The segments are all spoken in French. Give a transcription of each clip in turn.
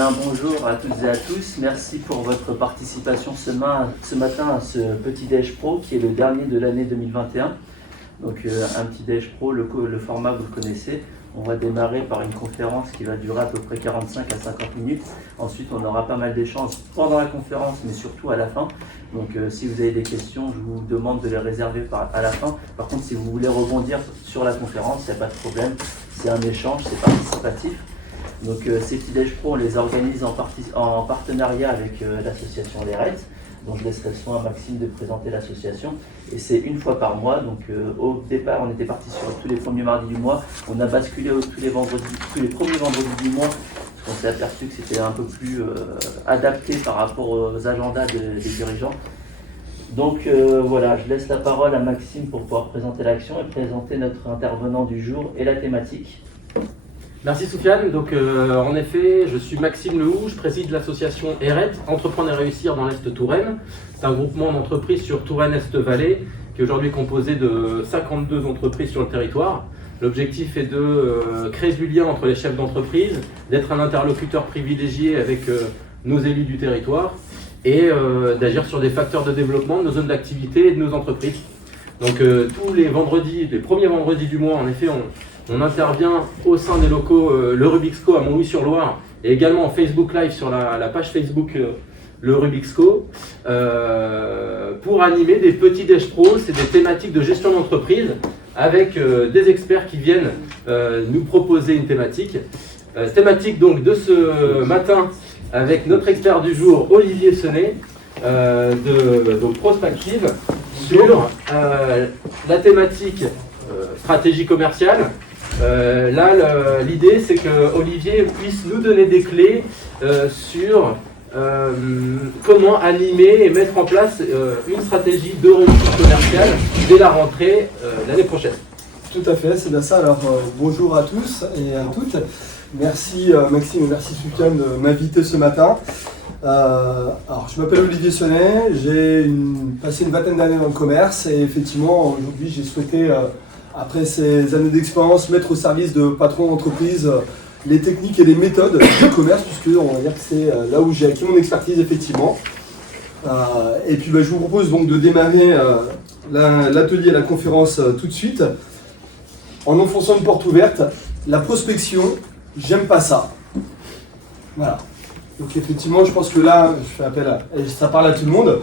bien, bonjour à toutes et à tous. Merci pour votre participation ce matin à ce petit Déj Pro qui est le dernier de l'année 2021. Donc un petit Déj Pro, le format vous le connaissez. On va démarrer par une conférence qui va durer à peu près 45 à 50 minutes. Ensuite, on aura pas mal d'échanges pendant la conférence, mais surtout à la fin. Donc si vous avez des questions, je vous demande de les réserver à la fin. Par contre, si vous voulez rebondir sur la conférence, il n'y a pas de problème. C'est un échange, c'est participatif. Donc ces petits Déj Pro, on les organise en partenariat avec l'association Les Reds. Donc je laisserai le soin à Maxime de présenter l'association. Et c'est une fois par mois. Donc au départ, on était parti sur tous les premiers mardis du mois. On a basculé tous les premiers vendredis du mois, parce qu'on s'est aperçu que c'était un peu plus adapté par rapport aux agendas des dirigeants. Donc voilà, je laisse la parole à Maxime pour pouvoir présenter l'action et présenter notre intervenant du jour et la thématique. Merci Soufiane. Donc en effet, je suis Maxime Lehoux, je préside l'association ERET, Entreprendre et Réussir dans l'Est Touraine. C'est un groupement d'entreprises sur Touraine-Est-Vallée qui est aujourd'hui composé de 52 entreprises sur le territoire. L'objectif est de créer du lien entre les chefs d'entreprise, d'être un interlocuteur privilégié avec nos élus du territoire et d'agir sur des facteurs de développement de nos zones d'activité et de nos entreprises. Donc tous les premiers vendredis du mois, en effet, on intervient au sein des locaux Le Rubik's Co à Montlouis-sur-Loire et également en Facebook Live sur la page Facebook Le Rubik's Co pour animer des petits Déj Pro. C'est des thématiques de gestion d'entreprise avec des experts qui viennent nous proposer une thématique. Thématique donc de ce matin avec notre expert du jour Olivier Senet de Prospective sur la thématique stratégie commerciale. L'idée c'est que Olivier puisse nous donner des clés sur comment animer et mettre en place une stratégie de réussite commerciale dès la rentrée l'année prochaine. Tout à fait, c'est bien ça. Alors bonjour à tous et à toutes. Merci Maxime et merci Soufiane de m'inviter ce matin. Alors je m'appelle Olivier Senet, j'ai passé une vingtaine d'années dans le commerce et effectivement aujourd'hui j'ai souhaité après ces années d'expérience, mettre au service de patrons d'entreprise les techniques et les méthodes du commerce, puisque on va dire que c'est là où j'ai acquis mon expertise effectivement. Et puis je vous propose donc de démarrer l'atelier, la conférence tout de suite, en enfonçant une porte ouverte. La prospection, j'aime pas ça. Voilà. Donc effectivement, je pense que là, je fais appel et ça parle à tout le monde.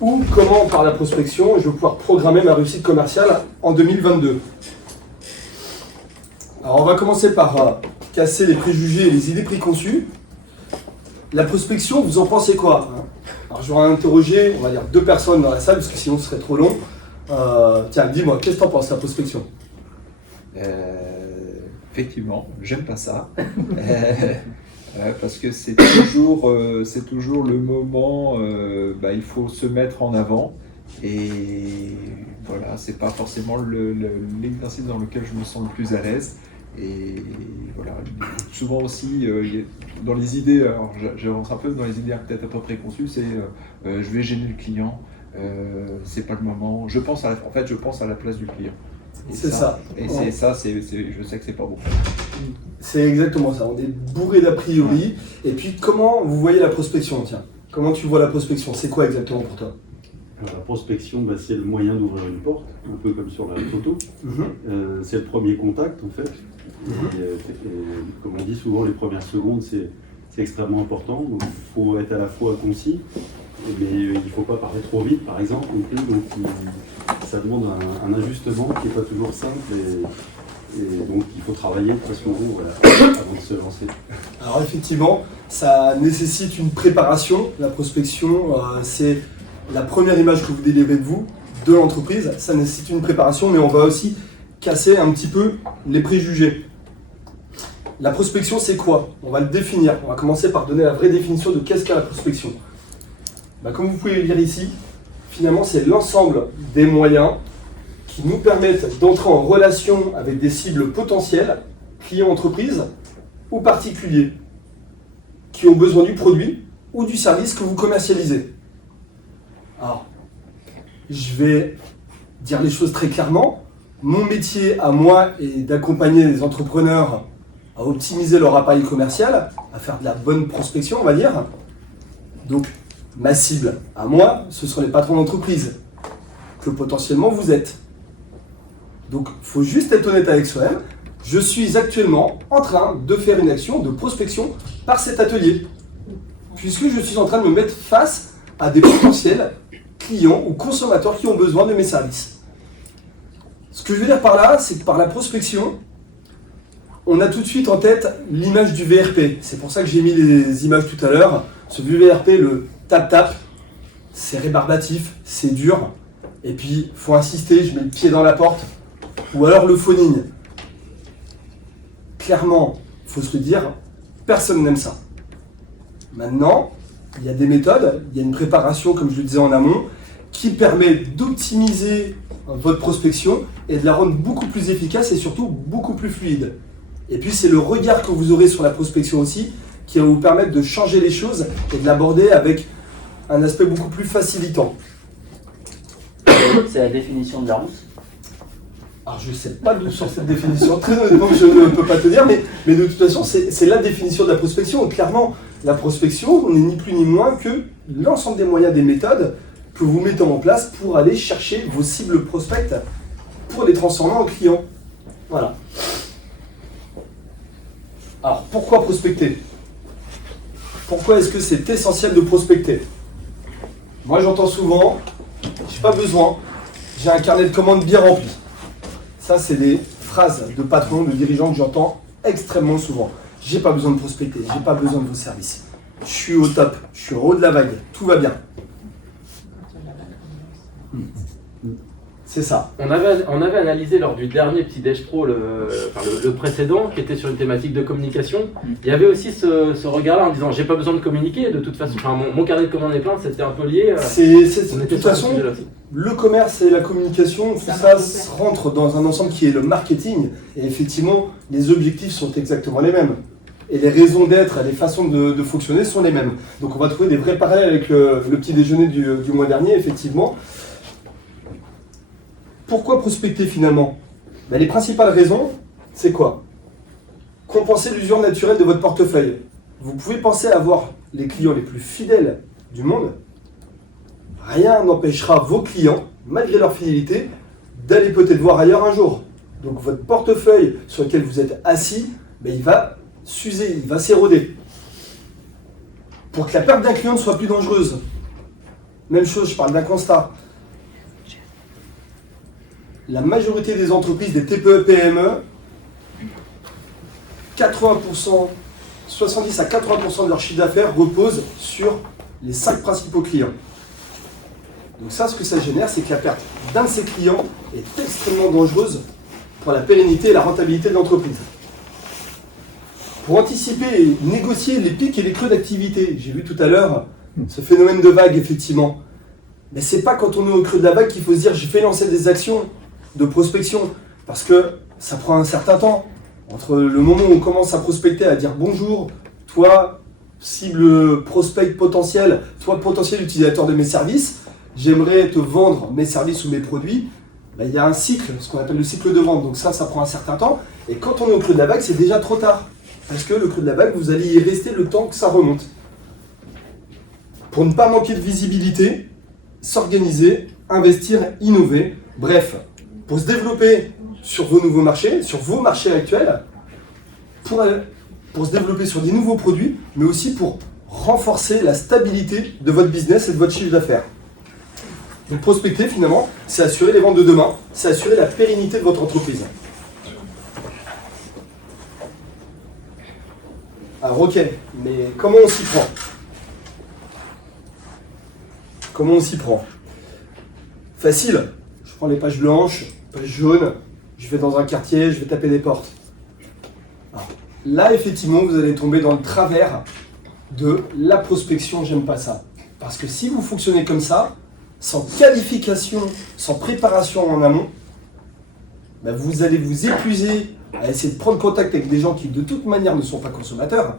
Ou comment, par la prospection, je vais pouvoir programmer ma réussite commerciale en 2022. Alors on va commencer par casser les préjugés et les idées préconçues. La prospection, vous en pensez quoi? Alors j'aurais interrogé, on va dire, 2 personnes dans la salle, parce que sinon ce serait trop long. Tiens, dis-moi, qu'est-ce que tu en penses, la prospection? Effectivement, j'aime pas ça. Parce que c'est toujours le moment, il faut se mettre en avant et voilà, c'est pas forcément l'exercice dans lequel je me sens le plus à l'aise et voilà, souvent aussi dans les idées, alors j'avance un peu dans les idées peut-être à peu près conçues, c'est je vais gêner le client, c'est pas le moment, je pense à la place du client. C'est ça. Et c'est ça, je sais que c'est pas bon. C'est exactement ça, on est bourré d'a priori. Et puis comment vous voyez la prospection, tiens? Comment tu vois la prospection? C'est quoi exactement pour toi? Alors, la prospection, c'est le moyen d'ouvrir une porte, un peu comme sur la photo. C'est le premier contact en fait. Et comme on dit souvent, les premières secondes, c'est extrêmement important. Donc il faut être à la fois concis, mais il ne faut pas parler trop vite par exemple. Donc ça demande un ajustement qui n'est pas toujours simple. Et donc il faut travailler de façon avant de se lancer. Alors effectivement, ça nécessite une préparation. La prospection, c'est la première image que vous délivrez de vous, de l'entreprise. Ça nécessite une préparation, mais on va aussi casser un petit peu les préjugés. La prospection, c'est quoi? On va le définir. On va commencer par donner la vraie définition de qu'est-ce qu'est la prospection. Comme vous pouvez le lire ici, finalement c'est l'ensemble des moyens qui nous permettent d'entrer en relation avec des cibles potentielles, clients entreprises ou particuliers, qui ont besoin du produit ou du service que vous commercialisez. Alors, je vais dire les choses très clairement. Mon métier à moi est d'accompagner les entrepreneurs à optimiser leur appareil commercial, à faire de la bonne prospection, on va dire. Donc, ma cible, à moi, ce sont les patrons d'entreprise, que potentiellement vous êtes. Donc, il faut juste être honnête avec soi-même. Je suis actuellement en train de faire une action de prospection par cet atelier, puisque je suis en train de me mettre face à des potentiels clients ou consommateurs qui ont besoin de mes services. Ce que je veux dire par là, c'est que par la prospection, on a tout de suite en tête l'image du VRP. C'est pour ça que j'ai mis les images tout à l'heure. Ce VRP, le tap-tap, c'est rébarbatif, c'est dur. Et puis, il faut insister, je mets le pied dans la porte. Ou alors le phoning. Clairement, il faut se le dire, personne n'aime ça. Maintenant, il y a des méthodes, il y a une préparation, comme je le disais en amont, qui permet d'optimiser votre prospection et de la rendre beaucoup plus efficace et surtout beaucoup plus fluide. Et puis c'est le regard que vous aurez sur la prospection aussi qui va vous permettre de changer les choses et de l'aborder avec un aspect beaucoup plus facilitant. C'est la définition de la rousse. Alors je ne sais pas d'où sur cette définition, très honnêtement je ne peux pas te dire, mais de toute façon c'est la définition de la prospection. Clairement, la prospection n'est ni plus ni moins que l'ensemble des moyens, des méthodes que vous mettez en place pour aller chercher vos cibles prospects pour les transformer en clients. Voilà. Alors pourquoi prospecter? Pourquoi est-ce que c'est essentiel de prospecter? Moi j'entends souvent, j'ai pas besoin, j'ai un carnet de commandes bien rempli. Ça c'est des phrases de patrons, de dirigeants que j'entends extrêmement souvent. J'ai pas besoin de prospecter, j'ai pas besoin de vos services. Je suis au top, je suis en haut de la vague, tout va bien. C'est ça. On avait analysé lors du dernier Petit Déj Pro, le précédent, qui était sur une thématique de communication. Il y avait aussi ce regard-là en disant j'ai pas besoin de communiquer, de toute façon, enfin, mon carnet de commandes est plein, c'était un peu lié. De toute façon, le commerce et la communication, tout ça rentre dans un ensemble qui est le marketing. Et effectivement, les objectifs sont exactement les mêmes. Et les raisons d'être, les façons de fonctionner sont les mêmes. Donc on va trouver des vrais parallèles avec le petit déjeuner du mois dernier, effectivement. Pourquoi prospecter finalement? Les principales raisons, c'est quoi? Compenser l'usure naturelle de votre portefeuille. Vous pouvez penser avoir les clients les plus fidèles du monde. Rien n'empêchera vos clients, malgré leur fidélité, d'aller peut-être voir ailleurs un jour. Donc votre portefeuille sur lequel vous êtes assis, il va s'user, il va s'éroder. Pour que la perte d'un client ne soit plus dangereuse. Même chose, je parle d'un constat. La majorité des entreprises, des TPE-PME, 80%, 70 à 80% de leur chiffre d'affaires repose sur les 5 principaux clients. Donc ça, ce que ça génère, c'est que la perte d'un de ces clients est extrêmement dangereuse pour la pérennité et la rentabilité de l'entreprise. Pour anticiper et négocier les pics et les creux d'activité, j'ai vu tout à l'heure ce phénomène de vague, effectivement. Mais c'est pas quand on est au creux de la vague qu'il faut se dire j'ai fait lancer des actions de prospection, parce que ça prend un certain temps. Entre le moment où on commence à prospecter, à dire bonjour, toi, cible prospect potentiel, toi, potentiel utilisateur de mes services, j'aimerais te vendre mes services ou mes produits, il y a un cycle, ce qu'on appelle le cycle de vente. Donc ça prend un certain temps. Et quand on est au creux de la vague, c'est déjà trop tard. Parce que le creux de la vague, vous allez y rester le temps que ça remonte. Pour ne pas manquer de visibilité, s'organiser, investir, innover, bref, pour se développer sur vos nouveaux marchés, sur vos marchés actuels, pour se développer sur des nouveaux produits, mais aussi pour renforcer la stabilité de votre business et de votre chiffre d'affaires. Donc prospecter, finalement, c'est assurer les ventes de demain, c'est assurer la pérennité de votre entreprise. Alors ok, mais comment on s'y prend? Comment on s'y prend? Facile. Je prends les pages blanches, pages jaunes, je vais dans un quartier, je vais taper des portes. Alors, là, effectivement, vous allez tomber dans le travers de la prospection, j'aime pas ça. Parce que si vous fonctionnez comme ça, sans qualification, sans préparation en amont, vous allez vous épuiser à essayer de prendre contact avec des gens qui de toute manière ne sont pas consommateurs.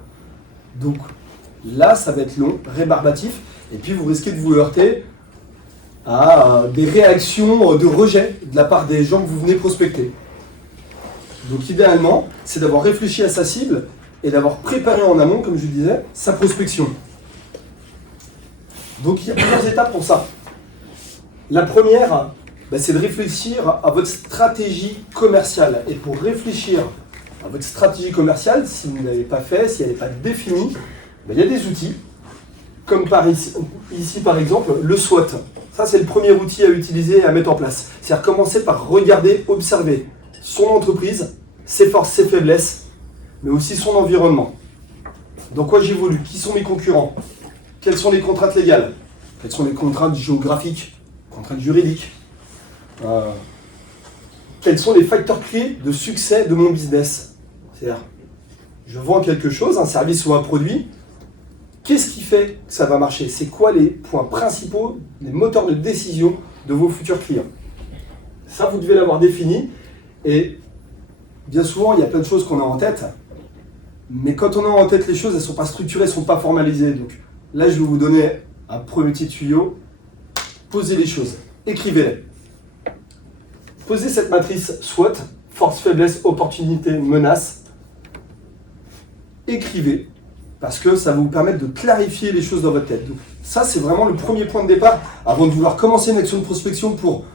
Donc là, ça va être long, rébarbatif, et puis vous risquez de vous heurter à des réactions de rejet de la part des gens que vous venez prospecter. Donc idéalement, c'est d'avoir réfléchi à sa cible et d'avoir préparé en amont, comme je disais, sa prospection. Donc il y a plusieurs étapes pour ça. La première, c'est de réfléchir à votre stratégie commerciale. Et pour réfléchir à votre stratégie commerciale, si vous ne l'avez pas fait, si elle n'est pas définie, il y a des outils, comme ici par exemple, le SWOT. Ça, c'est le premier outil à utiliser et à mettre en place. C'est-à-dire commencer par regarder, observer son entreprise, ses forces, ses faiblesses, mais aussi son environnement. Dans quoi j'évolue? Qui sont mes concurrents? Quelles sont les contraintes légales? Quelles sont les contraintes géographiques? Contraintes juridiques? Quels sont les facteurs clés de succès de mon business? C'est-à-dire, je vends quelque chose, un service ou un produit. Qu'est-ce qui fait que ça va marcher? C'est quoi les points principaux, les moteurs de décision de vos futurs clients? Ça, vous devez l'avoir défini. Et bien souvent, il y a plein de choses qu'on a en tête. Mais quand on a en tête les choses, elles ne sont pas structurées, elles ne sont pas formalisées. Donc là, je vais vous donner un premier petit tuyau. Posez les choses. Écrivez-les. Posez cette matrice SWOT, force, faiblesse, opportunité, menace. Écrivez. Parce que ça va vous permettre de clarifier les choses dans votre tête. Donc, ça, c'est vraiment le premier point de départ avant de vouloir commencer une action de prospection pour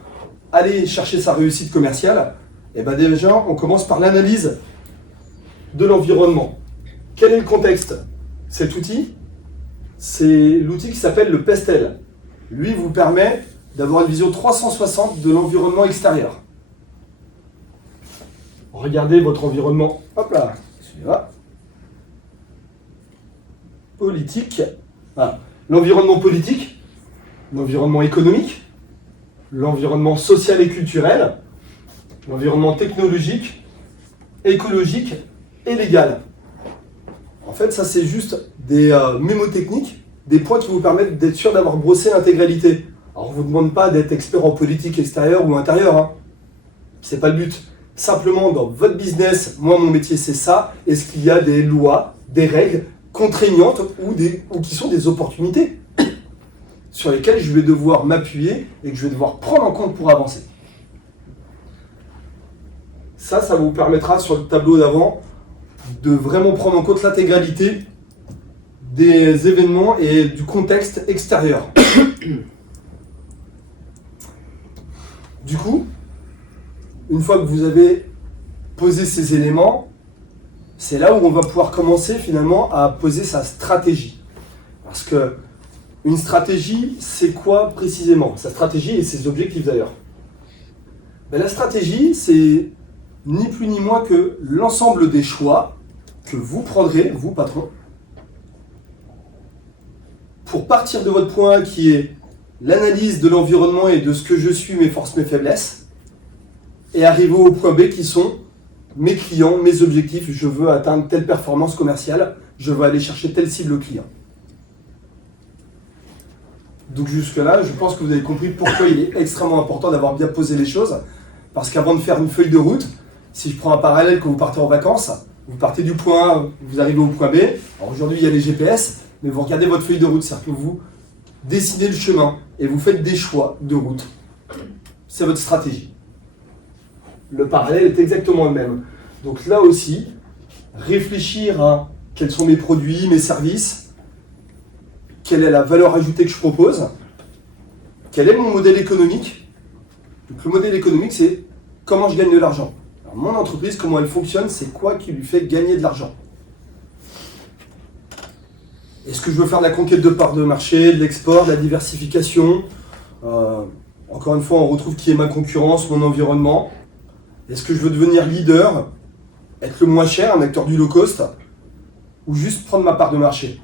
aller chercher sa réussite commerciale. Et bien déjà, on commence par l'analyse de l'environnement. Quel est le contexte? Cet outil, c'est l'outil qui s'appelle le PESTEL. Lui vous permet d'avoir une vision 360 de l'environnement extérieur. Regardez votre environnement. Hop là, celui-là. Politique. Voilà. L'environnement politique, l'environnement économique, l'environnement social et culturel, l'environnement technologique, écologique et légal. En fait, ça c'est juste des mémotechniques, des points qui vous permettent d'être sûr d'avoir brossé l'intégralité. Alors on ne vous demande pas d'être expert en politique extérieure ou intérieure, hein. C'est pas le but. Simplement dans votre business, moi mon métier c'est ça, est-ce qu'il y a des lois, des règles contraignantes ou qui sont des opportunités sur lesquelles je vais devoir m'appuyer et que je vais devoir prendre en compte pour avancer. Ça vous permettra sur le tableau d'avant de vraiment prendre en compte l'intégralité des événements et du contexte extérieur. Du coup, une fois que vous avez posé ces éléments, c'est là où on va pouvoir commencer finalement à poser sa stratégie. Parce que une stratégie, c'est quoi précisément? Sa stratégie et ses objectifs d'ailleurs. La stratégie, c'est ni plus ni moins que l'ensemble des choix que vous prendrez, vous patron, pour partir de votre point A qui est l'analyse de l'environnement et de ce que je suis, mes forces, mes faiblesses, et arriver au point B qui sont mes clients, mes objectifs. Je veux atteindre telle performance commerciale, je veux aller chercher telle cible client. Donc jusque-là, je pense que vous avez compris pourquoi il est extrêmement important d'avoir bien posé les choses. Parce qu'avant de faire une feuille de route, si je prends un parallèle quand vous partez en vacances, vous partez du point A, vous arrivez au point B. Alors aujourd'hui, il y a les GPS, mais vous regardez votre feuille de route, c'est-à-dire que vous dessinez le chemin et vous faites des choix de route. C'est votre stratégie. Le parallèle est exactement le même. Donc là aussi, réfléchir à quels sont mes produits, mes services, quelle est la valeur ajoutée que je propose, quel est mon modèle économique. Donc le modèle économique, c'est comment je gagne de l'argent. Alors mon entreprise, comment elle fonctionne, c'est quoi qui lui fait gagner de l'argent. Est-ce que je veux faire de la conquête de parts de marché, de l'export, de la diversification? Encore une fois, on retrouve qui est ma concurrence, mon environnement. Est-ce que je veux devenir leader, être le moins cher, un acteur du low cost, ou juste prendre ma part de marché?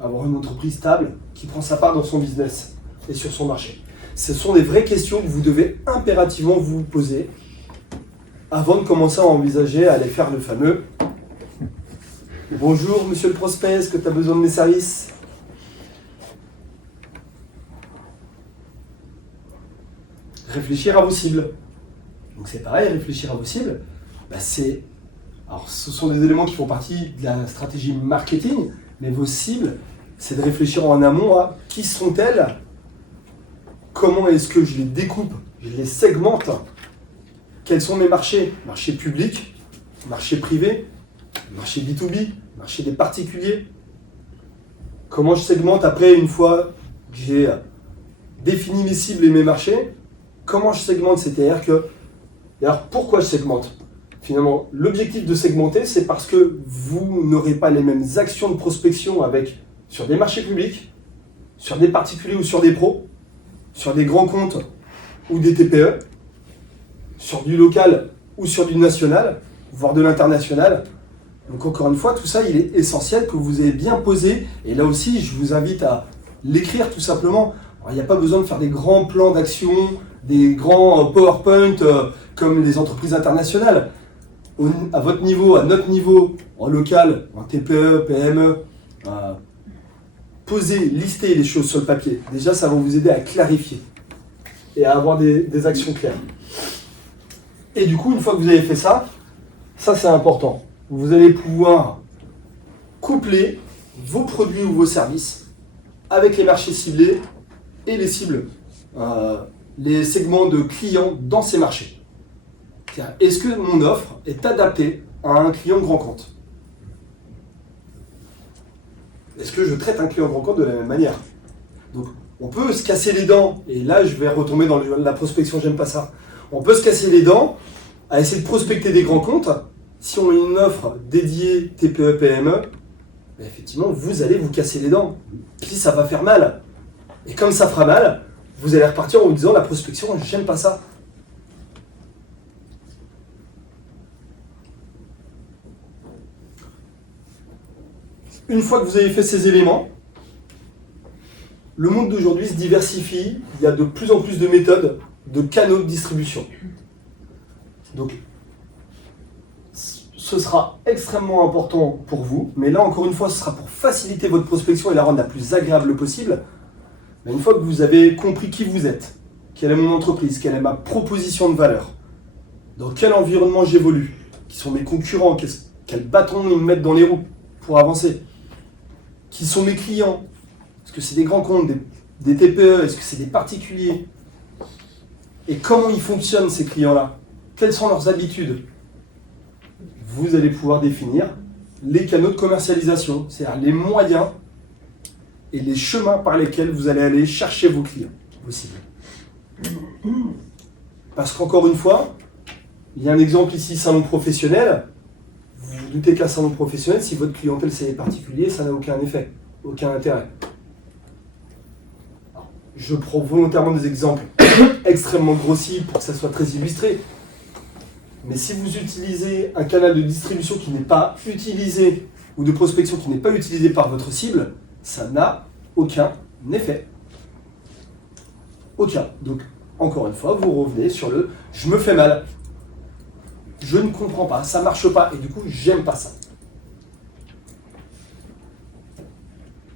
Avoir une entreprise stable qui prend sa part dans son business et sur son marché. Ce sont des vraies questions que vous devez impérativement vous poser avant de commencer à envisager à aller faire le fameux « Bonjour monsieur le prospect, est-ce que tu as besoin de mes services ?» Réfléchir à vos cibles. Donc c'est pareil, réfléchir à vos cibles, alors ce sont des éléments qui font partie de la stratégie marketing, mais vos cibles, c'est de réfléchir en amont à qui sont-elles, comment est-ce que je les découpe, je les segmente, quels sont mes marchés, marché public, marché privé, marché B2B, marché des particuliers. Comment je segmente après, une fois que j'ai défini mes cibles et mes marchés, comment je segmente, c'est-à-dire que... Et alors pourquoi je segmente? Finalement, l'objectif de segmenter, c'est parce que vous n'aurez pas les mêmes actions de prospection sur des marchés publics, sur des particuliers ou sur des pros, sur des grands comptes ou des TPE, sur du local ou sur du national, voire de l'international. Donc encore une fois, tout ça, il est essentiel que vous ayez bien posé. Et là aussi, je vous invite à l'écrire tout simplement. Alors, il n'y a pas besoin de faire des grands plans d'action, des grands PowerPoint comme les entreprises internationales. À votre niveau, à notre niveau, en local, en TPE, PME, posez, listez les choses sur le papier. Déjà, ça va vous aider à clarifier et à avoir des actions claires. Et du coup, une fois que vous avez fait ça c'est important. Vous allez pouvoir coupler vos produits ou vos services avec les marchés ciblés et les cibles, les segments de clients dans ces marchés. Est-ce que mon offre est adaptée à un client grand compte? Est-ce que je traite un client grand compte de la même manière? Donc, on peut se casser les dents, et là je vais retomber dans la prospection, j'aime pas ça. On peut se casser les dents à essayer de prospecter des grands comptes. Si on a une offre dédiée TPE, PME, ben effectivement, vous allez vous casser les dents. Puis ça va faire mal. Et comme ça fera mal, vous allez repartir en vous disant la prospection, j'aime pas ça. Une fois que vous avez fait ces éléments, le monde d'aujourd'hui se diversifie. Il y a de plus en plus de méthodes, de canaux de distribution. Donc, ce sera extrêmement important pour vous, mais là encore une fois, ce sera pour faciliter votre prospection et la rendre la plus agréable possible. Mais une fois que vous avez compris qui vous êtes, quelle est mon entreprise, quelle est ma proposition de valeur, dans quel environnement j'évolue, qui sont mes concurrents, quel bâton ils me mettent dans les roues pour avancer, qui sont mes clients, est-ce que c'est des grands comptes, des TPE, est-ce que c'est des particuliers, et comment ils fonctionnent ces clients-là, quelles sont leurs habitudes. Vous allez pouvoir définir les canaux de commercialisation, c'est-à-dire les moyens et les chemins par lesquels vous allez aller chercher vos clients, vos cibles. Parce qu'encore une fois, il y a un exemple ici, salon professionnel. Vous vous doutez qu'un salon professionnel, si votre clientèle c'est les particuliers, ça n'a aucun effet, aucun intérêt. Alors, je prends volontairement des exemples extrêmement grossiers pour que ça soit très illustré. Mais si vous utilisez un canal de distribution qui n'est pas utilisé, ou de prospection qui n'est pas utilisé par votre cible, ça n'a aucun effet. Aucun. Donc, encore une fois, vous revenez sur le « je me fais mal ». Je ne comprends pas, ça ne marche pas, et du coup, j'aime pas ça.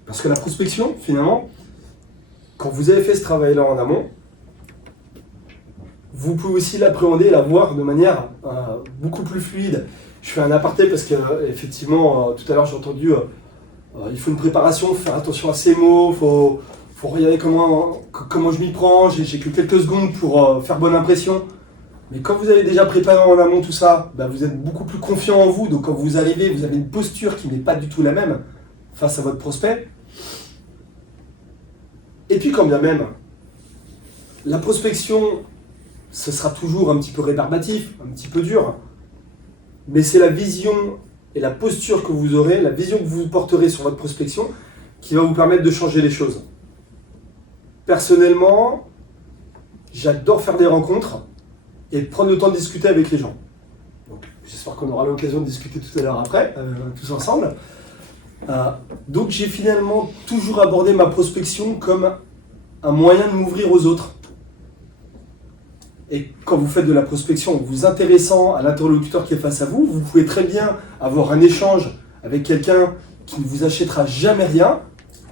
Parce que la prospection, finalement, quand vous avez fait ce travail-là en amont, vous pouvez aussi l'appréhender et la voir de manière beaucoup plus fluide. Je fais un aparté parce que, effectivement, tout à l'heure j'ai entendu il faut une préparation, faut faire attention à ces mots, faut regarder comment je m'y prends, j'ai que quelques secondes pour faire bonne impression. Mais quand vous avez déjà préparé en amont tout ça, bah vous êtes beaucoup plus confiant en vous, donc quand vous arrivez, vous avez une posture qui n'est pas du tout la même face à votre prospect. Et puis quand bien même, la prospection, ce sera toujours un petit peu rébarbatif, un petit peu dur, mais c'est la vision et la posture que vous aurez, la vision que vous porterez sur votre prospection qui va vous permettre de changer les choses. Personnellement, j'adore faire des rencontres et prendre le temps de discuter avec les gens. J'espère qu'on aura l'occasion de discuter tout à l'heure après, tous ensemble. Donc j'ai finalement toujours abordé ma prospection comme un moyen de m'ouvrir aux autres. Et quand vous faites de la prospection en vous intéressant à l'interlocuteur qui est face à vous, vous pouvez très bien avoir un échange avec quelqu'un qui ne vous achètera jamais rien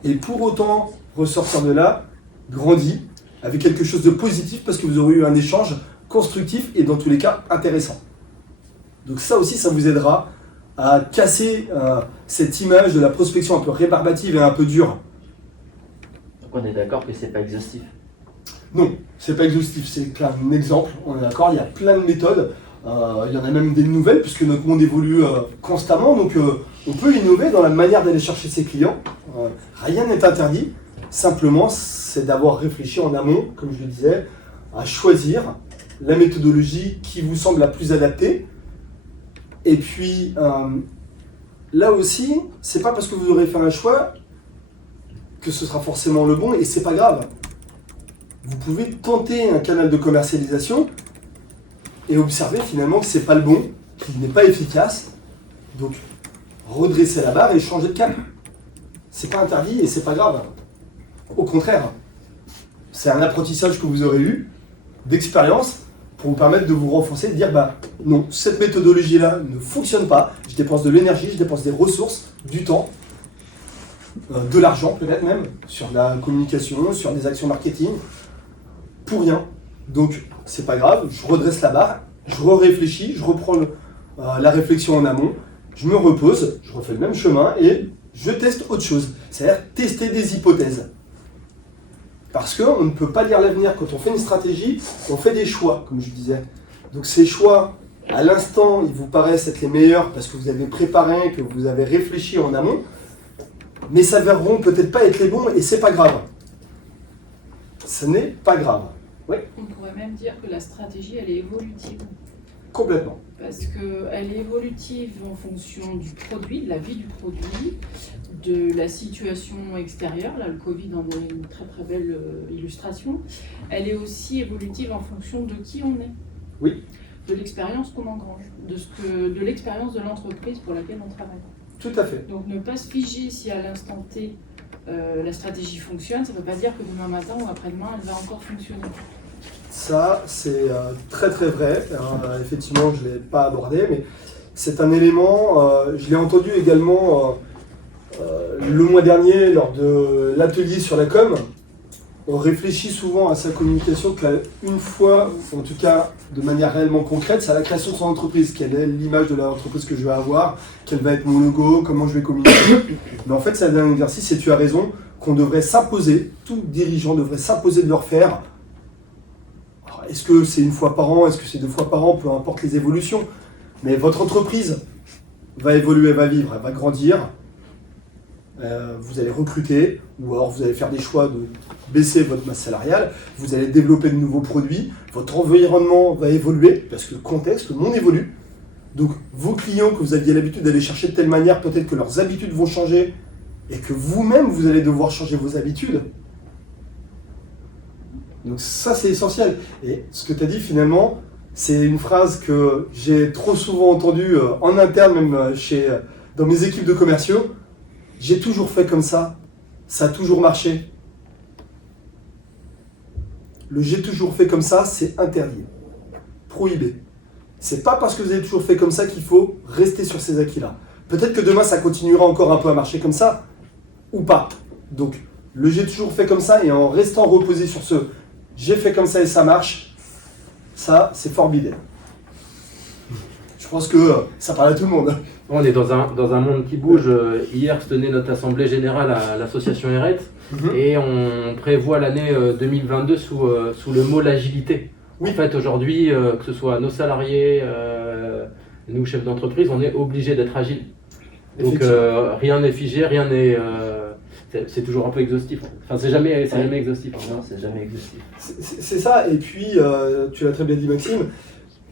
et pour autant ressortir de là, grandi, avec quelque chose de positif parce que vous aurez eu un échange constructif et dans tous les cas intéressant. Donc ça aussi, ça vous aidera à casser cette image de la prospection un peu rébarbative et un peu dure. Donc on est d'accord que c'est pas exhaustif. Non, c'est pas exhaustif, c'est un exemple, on est d'accord, il y a plein de méthodes. Il y en a même des nouvelles, puisque notre monde évolue constamment. Donc on peut innover dans la manière d'aller chercher ses clients. Rien n'est interdit. Simplement, c'est d'avoir réfléchi en amont, comme je le disais, à choisir la méthodologie qui vous semble la plus adaptée. Et puis, là aussi, c'est pas parce que vous aurez fait un choix que ce sera forcément le bon, et c'est pas grave. Vous pouvez tenter un canal de commercialisation et observer finalement que c'est pas le bon, qu'il n'est pas efficace. Donc, redresser la barre et changer de cap. C'est pas interdit et c'est pas grave. Au contraire, c'est un apprentissage que vous aurez eu d'expérience pour vous permettre de vous renforcer et de dire non, cette méthodologie-là ne fonctionne pas, je dépense de l'énergie, je dépense des ressources, du temps, de l'argent peut-être même, sur la communication, sur des actions marketing, pour rien. Donc c'est pas grave, je redresse la barre, je réfléchis, je reprends la réflexion en amont, je me repose, je refais le même chemin et je teste autre chose, c'est-à-dire tester des hypothèses. Parce qu'on ne peut pas lire l'avenir. Quand on fait une stratégie, on fait des choix, comme je disais. Donc ces choix, à l'instant, ils vous paraissent être les meilleurs parce que vous avez préparé, que vous avez réfléchi en amont, mais ça ne s'avèreront peut-être pas être les bons et c'est pas grave. Ce n'est pas grave. Oui. On pourrait même dire que la stratégie, elle est évolutive. Complètement. Parce qu'elle est évolutive en fonction du produit, de la vie du produit, de la situation extérieure. Là, le Covid en est une très très belle illustration. Elle est aussi évolutive en fonction de qui on est. Oui. De l'expérience qu'on engrange, de l'expérience de l'entreprise pour laquelle on travaille. Tout à fait. Donc ne pas se figer si à l'instant T la stratégie fonctionne, ça ne veut pas dire que demain matin ou après-demain elle va encore fonctionner. Ça, c'est très très vrai. Effectivement, je ne l'ai pas abordé, mais c'est un élément, je l'ai entendu également le mois dernier lors de l'atelier sur la com. On réfléchit souvent à sa communication qu'une fois, en tout cas de manière réellement concrète, c'est à la création de son entreprise. Quelle est l'image de l'entreprise que je vais avoir, quel va être mon logo, comment je vais communiquer. Mais en fait, c'est un exercice, et tu as raison, qu'on devrait s'imposer, tout dirigeant devrait s'imposer de le refaire. Alors, est-ce que c'est une fois par an, est-ce que c'est 2 fois par an, peu importe les évolutions. Mais votre entreprise va évoluer, va vivre, elle va grandir. Vous allez recruter, ou alors vous allez faire des choix de baisser votre masse salariale, vous allez développer de nouveaux produits, votre environnement va évoluer, parce que le contexte, le monde évolue. Donc vos clients que vous aviez l'habitude d'aller chercher de telle manière, peut-être que leurs habitudes vont changer, et que vous-même, vous allez devoir changer vos habitudes. Donc ça, c'est essentiel. Et ce que tu as dit, finalement, c'est une phrase que j'ai trop souvent entendue en interne, même dans mes équipes de commerciaux. J'ai toujours fait comme ça a toujours marché. Le j'ai toujours fait comme ça, c'est interdit, prohibé. C'est pas parce que vous avez toujours fait comme ça qu'il faut rester sur ces acquis-là. Peut-être que demain ça continuera encore un peu à marcher comme ça, ou pas. Donc le j'ai toujours fait comme ça et en restant reposé sur ce j'ai fait comme ça et ça marche, ça c'est formidable. Je pense que ça parle à tout le monde. On est dans un monde qui bouge. Hier se tenait notre assemblée générale à l'association ERET et on prévoit l'année 2022 sous le mot l'agilité. Oui. En fait, aujourd'hui, que ce soit nos salariés, nous chefs d'entreprise, on est obligés d'être agiles. Donc rien n'est figé, rien n'est... c'est toujours un peu exhaustif. Enfin, c'est jamais exhaustif. Non, c'est jamais exhaustif. C'est ça, et puis tu l'as très bien dit Maxime,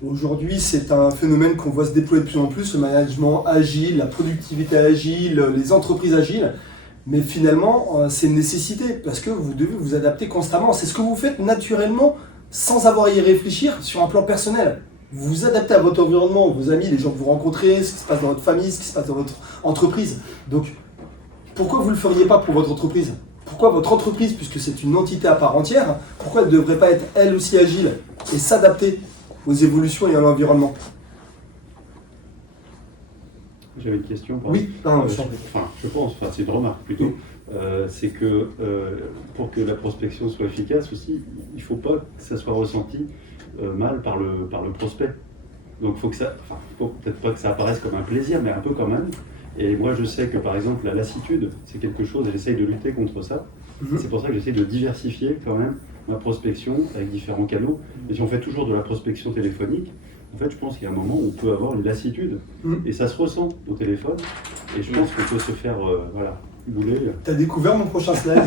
aujourd'hui c'est un phénomène qu'on voit se déployer de plus en plus, le management agile, la productivité agile, les entreprises agiles, mais finalement c'est une nécessité parce que vous devez vous adapter constamment, c'est ce que vous faites naturellement sans avoir à y réfléchir sur un plan personnel. Vous vous adaptez à votre environnement, vos amis, les gens que vous rencontrez, ce qui se passe dans votre famille, ce qui se passe dans votre entreprise. Donc pourquoi vous ne le feriez pas pour votre entreprise ? Pourquoi votre entreprise, puisque c'est une entité à part entière, pourquoi elle ne devrait pas être elle aussi agile et s'adapter aux évolutions et à l'environnement ? J'avais une question. Oui, je pense, c'est une remarque plutôt. C'est que pour que la prospection soit efficace aussi, il ne faut pas que ça soit ressenti mal par le prospect. Donc faut peut-être pas que ça apparaisse comme un plaisir, mais un peu quand même. Et moi je sais que par exemple la lassitude, c'est quelque chose, et j'essaye de lutter contre ça. C'est pour ça que j'essaie de diversifier quand même ma prospection avec différents canaux. Et si on fait toujours de la prospection téléphonique, En fait, je pense qu'il y a un moment où on peut avoir une lassitude. Et ça se ressent au téléphone. Et je pense qu'on peut se faire bouler. T'as découvert mon prochain slide.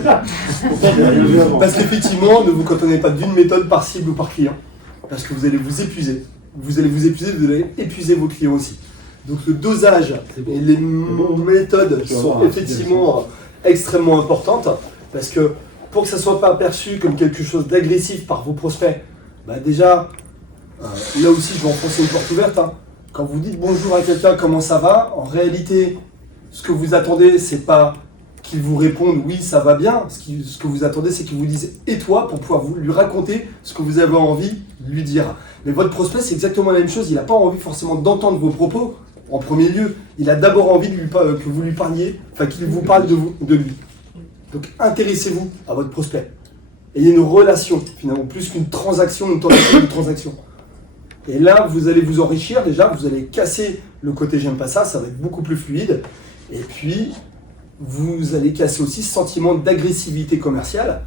J'ai rien vu avant. Parce qu'effectivement, ne vous cantonnez pas d'une méthode par cible ou par client. Parce que vous allez vous épuiser. Vous allez épuiser vos clients aussi. Donc le dosage et les méthodes sont effectivement extrêmement importantes. Parce que pour que ça ne soit pas perçu comme quelque chose d'agressif par vos prospects, déjà, là aussi je vais enfoncer une porte ouverte. Quand vous dites bonjour à quelqu'un, comment ça va, en réalité, ce que vous attendez, c'est pas qu'il vous réponde oui, ça va bien. Ce que vous attendez, c'est qu'il vous dise et toi, pour pouvoir lui raconter ce que vous avez envie de lui dire. Mais votre prospect, c'est exactement la même chose. Il n'a pas envie forcément d'entendre vos propos en premier lieu. Il a d'abord envie que vous lui parliez, qu'il vous parle de lui. Donc intéressez-vous à votre prospect. Ayez une relation, finalement, plus qu'une transaction, une tentative de transaction. Et là, vous allez vous enrichir déjà, vous allez casser le côté j'aime pas ça va être beaucoup plus fluide. Et puis, vous allez casser aussi ce sentiment d'agressivité commerciale.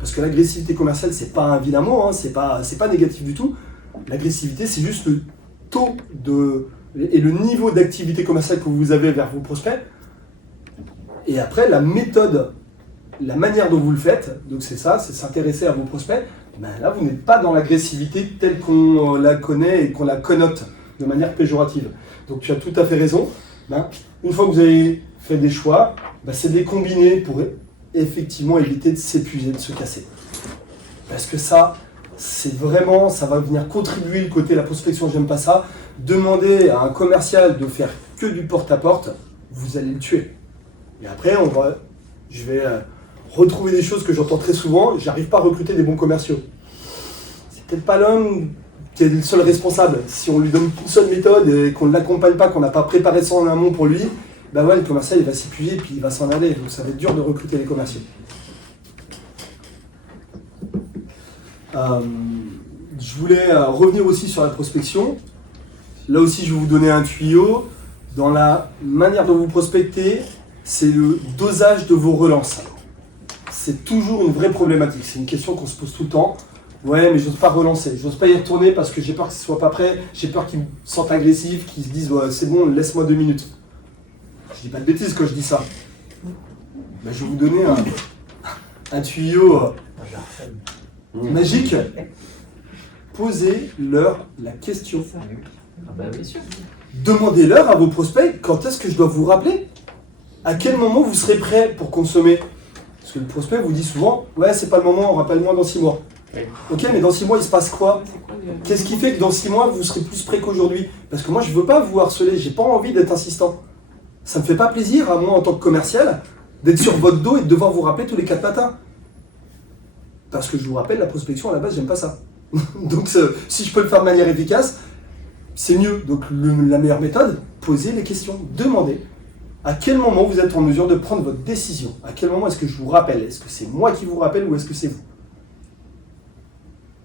Parce que l'agressivité commerciale, c'est pas un vilain mot, c'est pas négatif du tout. L'agressivité, c'est juste le taux et le niveau d'activité commerciale que vous avez vers vos prospects. Et après, la méthode, la manière dont vous le faites, donc c'est ça, c'est s'intéresser à vos prospects. Là, vous n'êtes pas dans l'agressivité telle qu'on la connaît et qu'on la connote de manière péjorative. Donc tu as tout à fait raison. Une fois que vous avez fait des choix, c'est de les combiner pour effectivement éviter de s'épuiser, de se casser. Parce que ça, c'est vraiment, ça va venir contribuer le côté la prospection, j'aime pas ça. Demander à un commercial de faire que du porte-à-porte, vous allez le tuer. Et après, je vais retrouver des choses que j'entends très souvent, j'arrive pas à recruter des bons commerciaux. C'est peut-être pas l'homme qui est le seul responsable. Si on lui donne une seule méthode et qu'on ne l'accompagne pas, qu'on n'a pas préparé ça en amont pour lui, le commercial il va s'épuiser et puis il va s'en aller. Donc ça va être dur de recruter les commerciaux. Je voulais revenir aussi sur la prospection. Là aussi, je vais vous donner un tuyau. Dans la manière dont vous prospectez, c'est le dosage de vos relances. C'est toujours une vraie problématique. C'est une question qu'on se pose tout le temps. Ouais, mais j'ose pas relancer. J'ose pas y retourner parce que j'ai peur que ce soit pas prêt. J'ai peur qu'ils me sentent agressif, qu'ils se disent ouais, c'est bon, laisse-moi 2 minutes. Je dis pas de bêtises quand je dis ça. Je vais vous donner un tuyau magique. Posez-leur la question. Demandez-leur à vos prospects quand est-ce que je dois vous rappeler. À quel moment vous serez prêt pour consommer. Parce que le prospect vous dit souvent ouais, c'est pas le moment, rappelle-moi dans 6 mois. Ok, mais dans 6 mois, il se passe quoi? Qu'est-ce qui fait que dans 6 mois, vous serez plus prêt qu'aujourd'hui? Parce que moi, je veux pas vous harceler, j'ai pas envie d'être insistant. Ça me fait pas plaisir, à moi, en tant que commercial, d'être sur votre dos et de devoir vous rappeler tous les 4 matins. Parce que je vous rappelle, la prospection, à la base, j'aime pas ça. Donc, si je peux le faire de manière efficace, c'est mieux. Donc, la meilleure méthode, posez les questions, demandez. À quel moment vous êtes en mesure de prendre votre décision? À quel moment est-ce que je vous rappelle? Est-ce que c'est moi qui vous rappelle ou est-ce que c'est vous?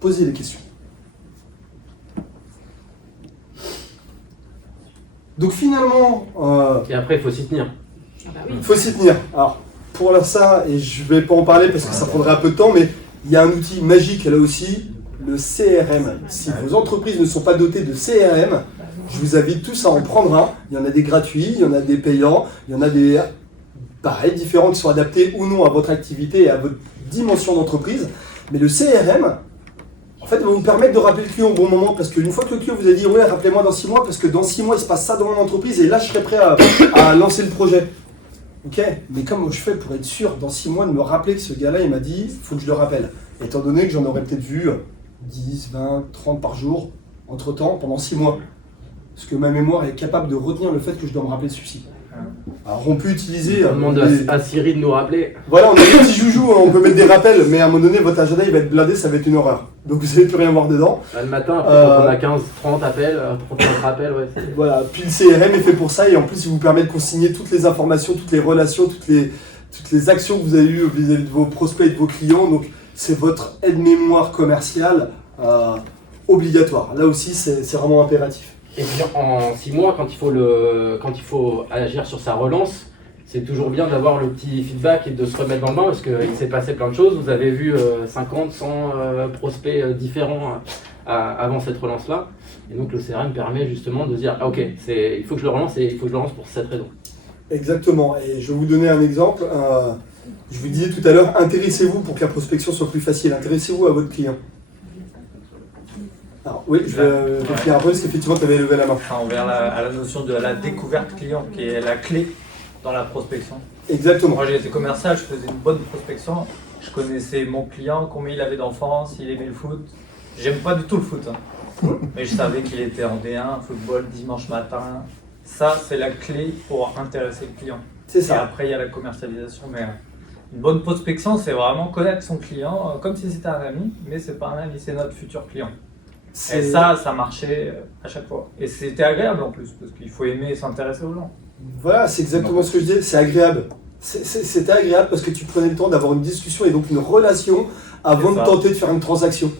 Posez les questions. Donc finalement... Et après, il faut s'y tenir. Il faut s'y tenir. Alors, pour ça, et je ne vais pas en parler parce que ça prendrait un peu de temps, mais il y a un outil magique là aussi, le CRM. Si vos entreprises ne sont pas dotées de CRM, je vous invite tous à en prendre un. Il y en a des gratuits, il y en a des payants, il y en a des différents qui sont adaptés ou non à votre activité et à votre dimension d'entreprise. Mais le CRM, en fait, va vous permettre de rappeler le client au bon moment, parce qu'une fois que le client vous a dit « ouais, rappelez-moi dans 6 mois, parce que dans 6 mois, il se passe ça dans mon entreprise, et là, je serai prêt à lancer le projet. » Ok, mais comment je fais pour être sûr, dans 6 mois, de me rappeler que ce gars-là, il m'a dit « il faut que je le rappelle », étant donné que j'en aurais peut-être vu 10, 20, 30 par jour, entre-temps, pendant 6 mois. Parce que ma mémoire est capable de retenir le fait que je dois me rappeler celui-ci. Alors on peut utiliser... On demande à Siri de nous rappeler. Voilà, on a des petits joujoux, on peut mettre des rappels, mais à un moment donné, votre agenda il va être blindé, ça va être une horreur. Donc vous n'allez plus rien voir dedans. Le matin, après, quand on a 15, 30 appels, 30 rappels, ouais. Voilà, puis le CRM est fait pour ça, et en plus il vous permet de consigner toutes les informations, toutes les relations, toutes les actions que vous avez eues vis-à-vis de vos prospects et de vos clients. Donc c'est votre aide-mémoire commerciale obligatoire. Là aussi, c'est vraiment impératif. Et puis en 6 mois, quand il faut agir sur sa relance, c'est toujours bien d'avoir le petit feedback et de se remettre dans le bain parce qu'il s'est passé plein de choses. Vous avez vu 50, 100 prospects différents avant cette relance-là. Et donc le CRM permet justement de dire, ah ok, il faut que je le relance et il faut que je le relance pour cette raison. Exactement. Et je vais vous donner un exemple. Je vous disais tout à l'heure, intéressez-vous pour que la prospection soit plus facile. Intéressez-vous à votre client. Alors oui, je vais finir après parce qu'effectivement tu avais levé la main. Enfin, on revient à la notion de la découverte client qui est la clé dans la prospection. Exactement. Moi j'ai été commercial, je faisais une bonne prospection. Je connaissais mon client, combien il avait d'enfants, s'il aimait le foot. J'aime pas du tout le foot, hein. Mais je savais qu'il était en D1, football, dimanche matin. Ça, c'est la clé pour intéresser le client. C'est Et ça. après, il y a la commercialisation. Mais une bonne prospection, c'est vraiment connaître son client comme si c'était un ami, mais c'est pas un ami, c'est notre futur client. Et ça marchait à chaque fois. Et c'était agréable en plus, parce qu'il faut aimer s'intéresser aux gens. Voilà, c'est exactement ce que je disais, c'est agréable. C'était agréable parce que tu prenais le temps d'avoir une discussion et donc une relation avant de ça. tenter de faire une transaction.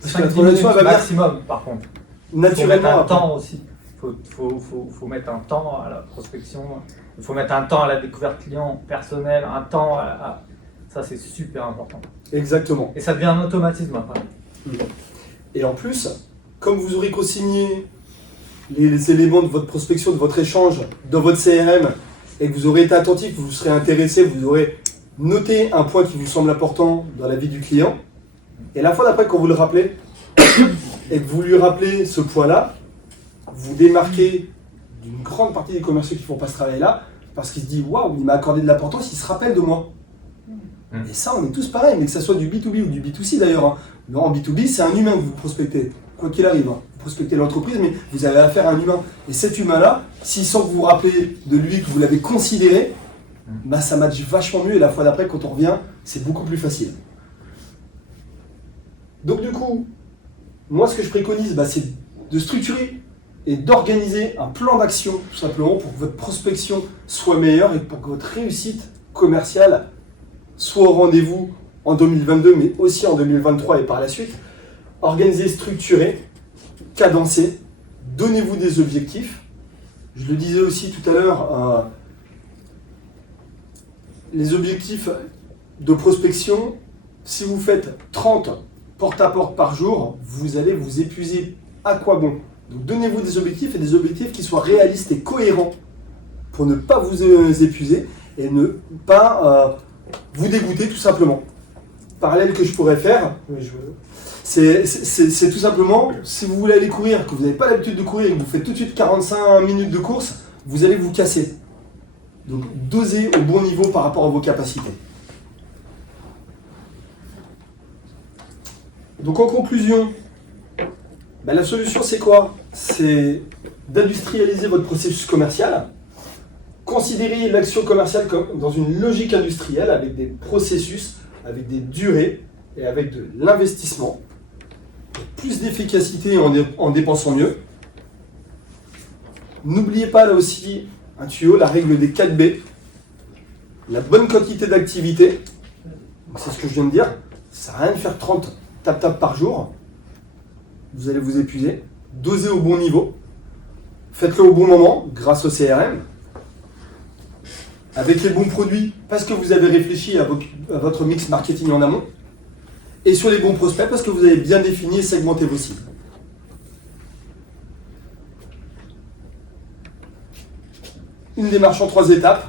Parce que la 5-10 minutes transaction, elle va venir maximum, par contre. Il faut mettre naturellement un après. temps aussi. Faut mettre un temps à la prospection. Il faut mettre un temps à la découverte client personnelle, un temps à... Ça, c'est super important. Exactement. Et ça devient un automatisme après. Et en plus, comme vous aurez consigné les éléments de votre prospection, de votre échange dans votre CRM, et que vous aurez été attentif, vous serez intéressé, vous aurez noté un point qui vous semble important dans la vie du client, et la fois d'après, quand vous le rappelez, et que vous lui rappelez ce point-là, vous démarquez d'une grande partie des commerciaux qui ne font pas ce travail-là, parce qu'il se dit « Waouh, il m'a accordé de l'importance, il se rappelle de moi ». Et ça, on est tous pareils, mais que ce soit du B2B ou du B2C d'ailleurs. Hein. Non, en B2B, c'est un humain que vous prospectez, quoi qu'il arrive. Hein. Vous prospectez l'entreprise, mais vous avez affaire à un humain. Et cet humain-là, s'il sent que vous vous rappelez de lui, que vous l'avez considéré, bah, ça matche vachement mieux. Et la fois d'après, quand on revient, c'est beaucoup plus facile. Donc du coup, moi, ce que je préconise, bah, c'est de structurer et d'organiser un plan d'action, tout simplement, pour que votre prospection soit meilleure et pour que votre réussite commerciale soit au rendez-vous en 2022, mais aussi en 2023 et par la suite. Organisez, structurez, cadencez, donnez-vous des objectifs. Je le disais aussi tout à l'heure, les objectifs de prospection, si vous faites 30 porte-à-porte par jour, vous allez vous épuiser. À quoi bon? Donc donnez-vous des objectifs et des objectifs qui soient réalistes et cohérents pour ne pas vous épuiser et ne pas vous dégoûter tout simplement. Parallèle que je pourrais faire, c'est tout simplement, si vous voulez aller courir, que vous n'avez pas l'habitude de courir et que vous faites tout de suite 45 minutes de course, vous allez vous casser. Donc dosez au bon niveau par rapport à vos capacités. Donc en conclusion, bah, la solution c'est quoi? C'est d'industrialiser votre processus commercial. Considérez l'action commerciale comme dans une logique industrielle avec des processus, avec des durées et avec de l'investissement. Plus d'efficacité en dépensant mieux. N'oubliez pas là aussi un tuyau, la règle des 4B. La bonne quantité d'activité. C'est ce que je viens de dire. Ça sert à rien de faire 30 tap-tap par jour. Vous allez vous épuiser. Dosez au bon niveau. Faites-le au bon moment grâce au CRM. Avec les bons produits, parce que vous avez réfléchi à votre mix marketing en amont, et sur les bons prospects, parce que vous avez bien défini et segmenté vos cibles. Une démarche en 3 étapes,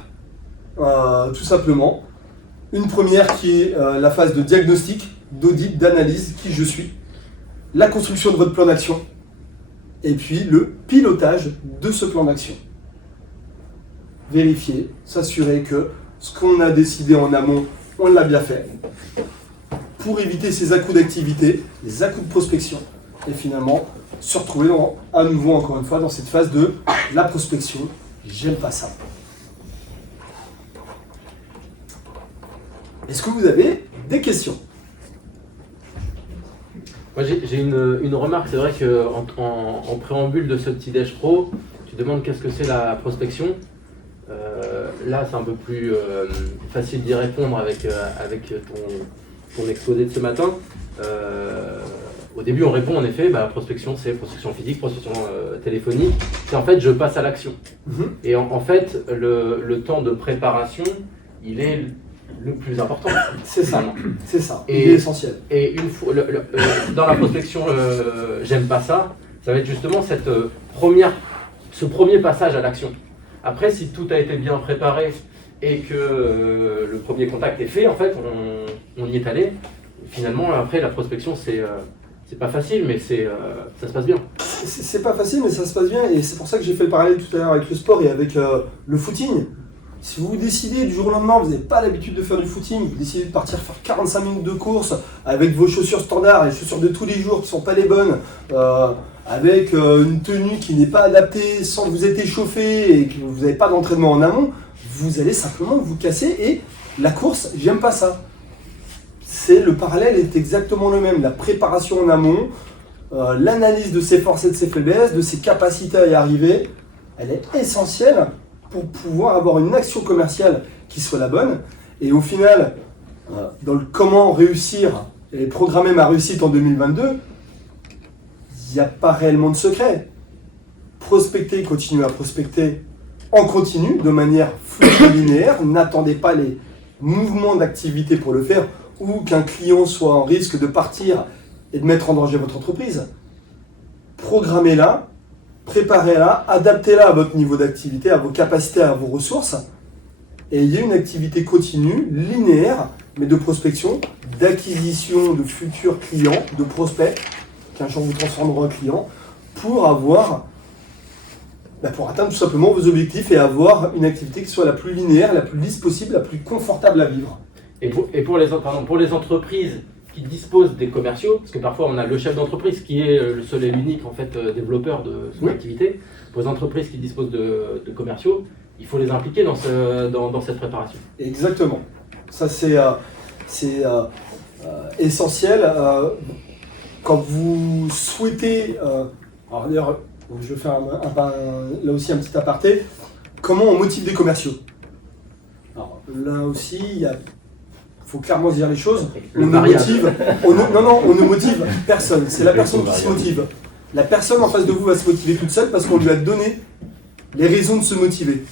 tout simplement. Une première qui est la phase de diagnostic, d'audit, d'analyse, qui je suis, la construction de votre plan d'action, et puis le pilotage de ce plan d'action. Vérifier, s'assurer que ce qu'on a décidé en amont, on l'a bien fait, pour éviter ces à-coups d'activité, les à-coups de prospection, et finalement se retrouver à nouveau, encore une fois, dans cette phase de la prospection. J'aime pas ça. Est-ce que vous avez des questions? Moi j'ai une remarque, c'est vrai qu'en préambule de ce petit Déj Pro, tu demandes qu'est-ce que c'est la prospection. Là, c'est un peu plus facile d'y répondre avec ton exposé de ce matin. Au début, on répond en effet, la prospection, c'est prospection physique, prospection téléphonique. C'est en fait, je passe à l'action. Et en fait, le temps de préparation, il est le plus important. C'est ça, c'est ça. Et il est essentiel. Et une fois, dans la prospection, j'aime pas ça. ça va être justement ce premier passage à l'action. Après, si tout a été bien préparé et que le premier contact est fait, en fait, on y est allé. Finalement, après, la prospection, c'est pas facile, mais ça se passe bien. C'est pas facile, mais ça se passe bien, et c'est pour ça que j'ai fait le parallèle tout à l'heure avec le sport et avec le footing. Si vous décidez du jour au lendemain, vous n'avez pas l'habitude de faire du footing, vous décidez de partir faire 45 minutes de course avec vos chaussures standards, les chaussures de tous les jours qui ne sont pas les bonnes, avec une tenue qui n'est pas adaptée, sans que vous êtes échauffé et que vous n'avez pas d'entraînement en amont, vous allez simplement vous casser, et la course, j'aime pas ça. Le parallèle est exactement le même, la préparation en amont, l'analyse de ses forces et de ses faiblesses, de ses capacités à y arriver, elle est essentielle pour pouvoir avoir une action commerciale qui soit la bonne. Et au final, dans le comment réussir et programmer ma réussite en 2022, il n'y a pas réellement de secret. Prospecter, continuer à prospecter en continu, de manière fluide et linéaire. N'attendez pas les mouvements d'activité pour le faire, ou qu'un client soit en risque de partir et de mettre en danger votre entreprise. Programmez-la, préparez-la, adaptez-la à votre niveau d'activité, à vos capacités, à vos ressources, et ayez une activité continue, linéaire, mais de prospection, d'acquisition de futurs clients, de prospects, qu'un jour vous transformerez en client, pour atteindre tout simplement vos objectifs et avoir une activité qui soit la plus linéaire, la plus lisse possible, la plus confortable à vivre. Et pour les entreprises qui disposent des commerciaux, parce que parfois on a le chef d'entreprise qui est le seul et l'unique en fait développeur de son activité. Pour les entreprises qui disposent de commerciaux, il faut les impliquer dans cette préparation. Exactement. Ça c'est essentiel. Quand vous souhaitez, alors d'ailleurs je vais faire là aussi un petit aparté, comment on motive des commerciaux. Alors là aussi il faut clairement se dire les choses. On ne motive personne. C'est la personne qui se motive. La personne en face de vous va se motiver toute seule parce qu'on lui a donné les raisons de se motiver.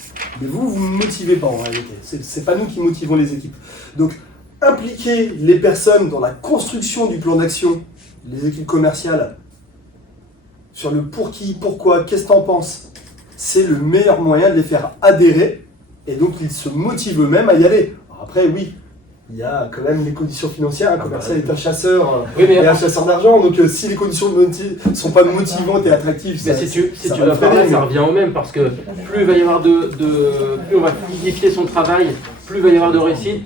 Mais vous ne motivez pas en réalité. C'est pas nous qui motivons les équipes. Donc, impliquer les personnes dans la construction du plan d'action, les équipes commerciales, sur le pour qui, pourquoi, qu'est-ce que t'en penses, c'est le meilleur moyen de les faire adhérer, et donc ils se motivent eux-mêmes à y aller. Alors après, oui, il y a quand même les conditions financières. Un commercial est un chasseur et un chasseur d'argent. Donc si les conditions ne sont pas motivantes et attractives, mais si tu vas par là, ça revient au même, parce que plus il va y avoir plus on va fluidifier son travail, plus il va y avoir de réussite,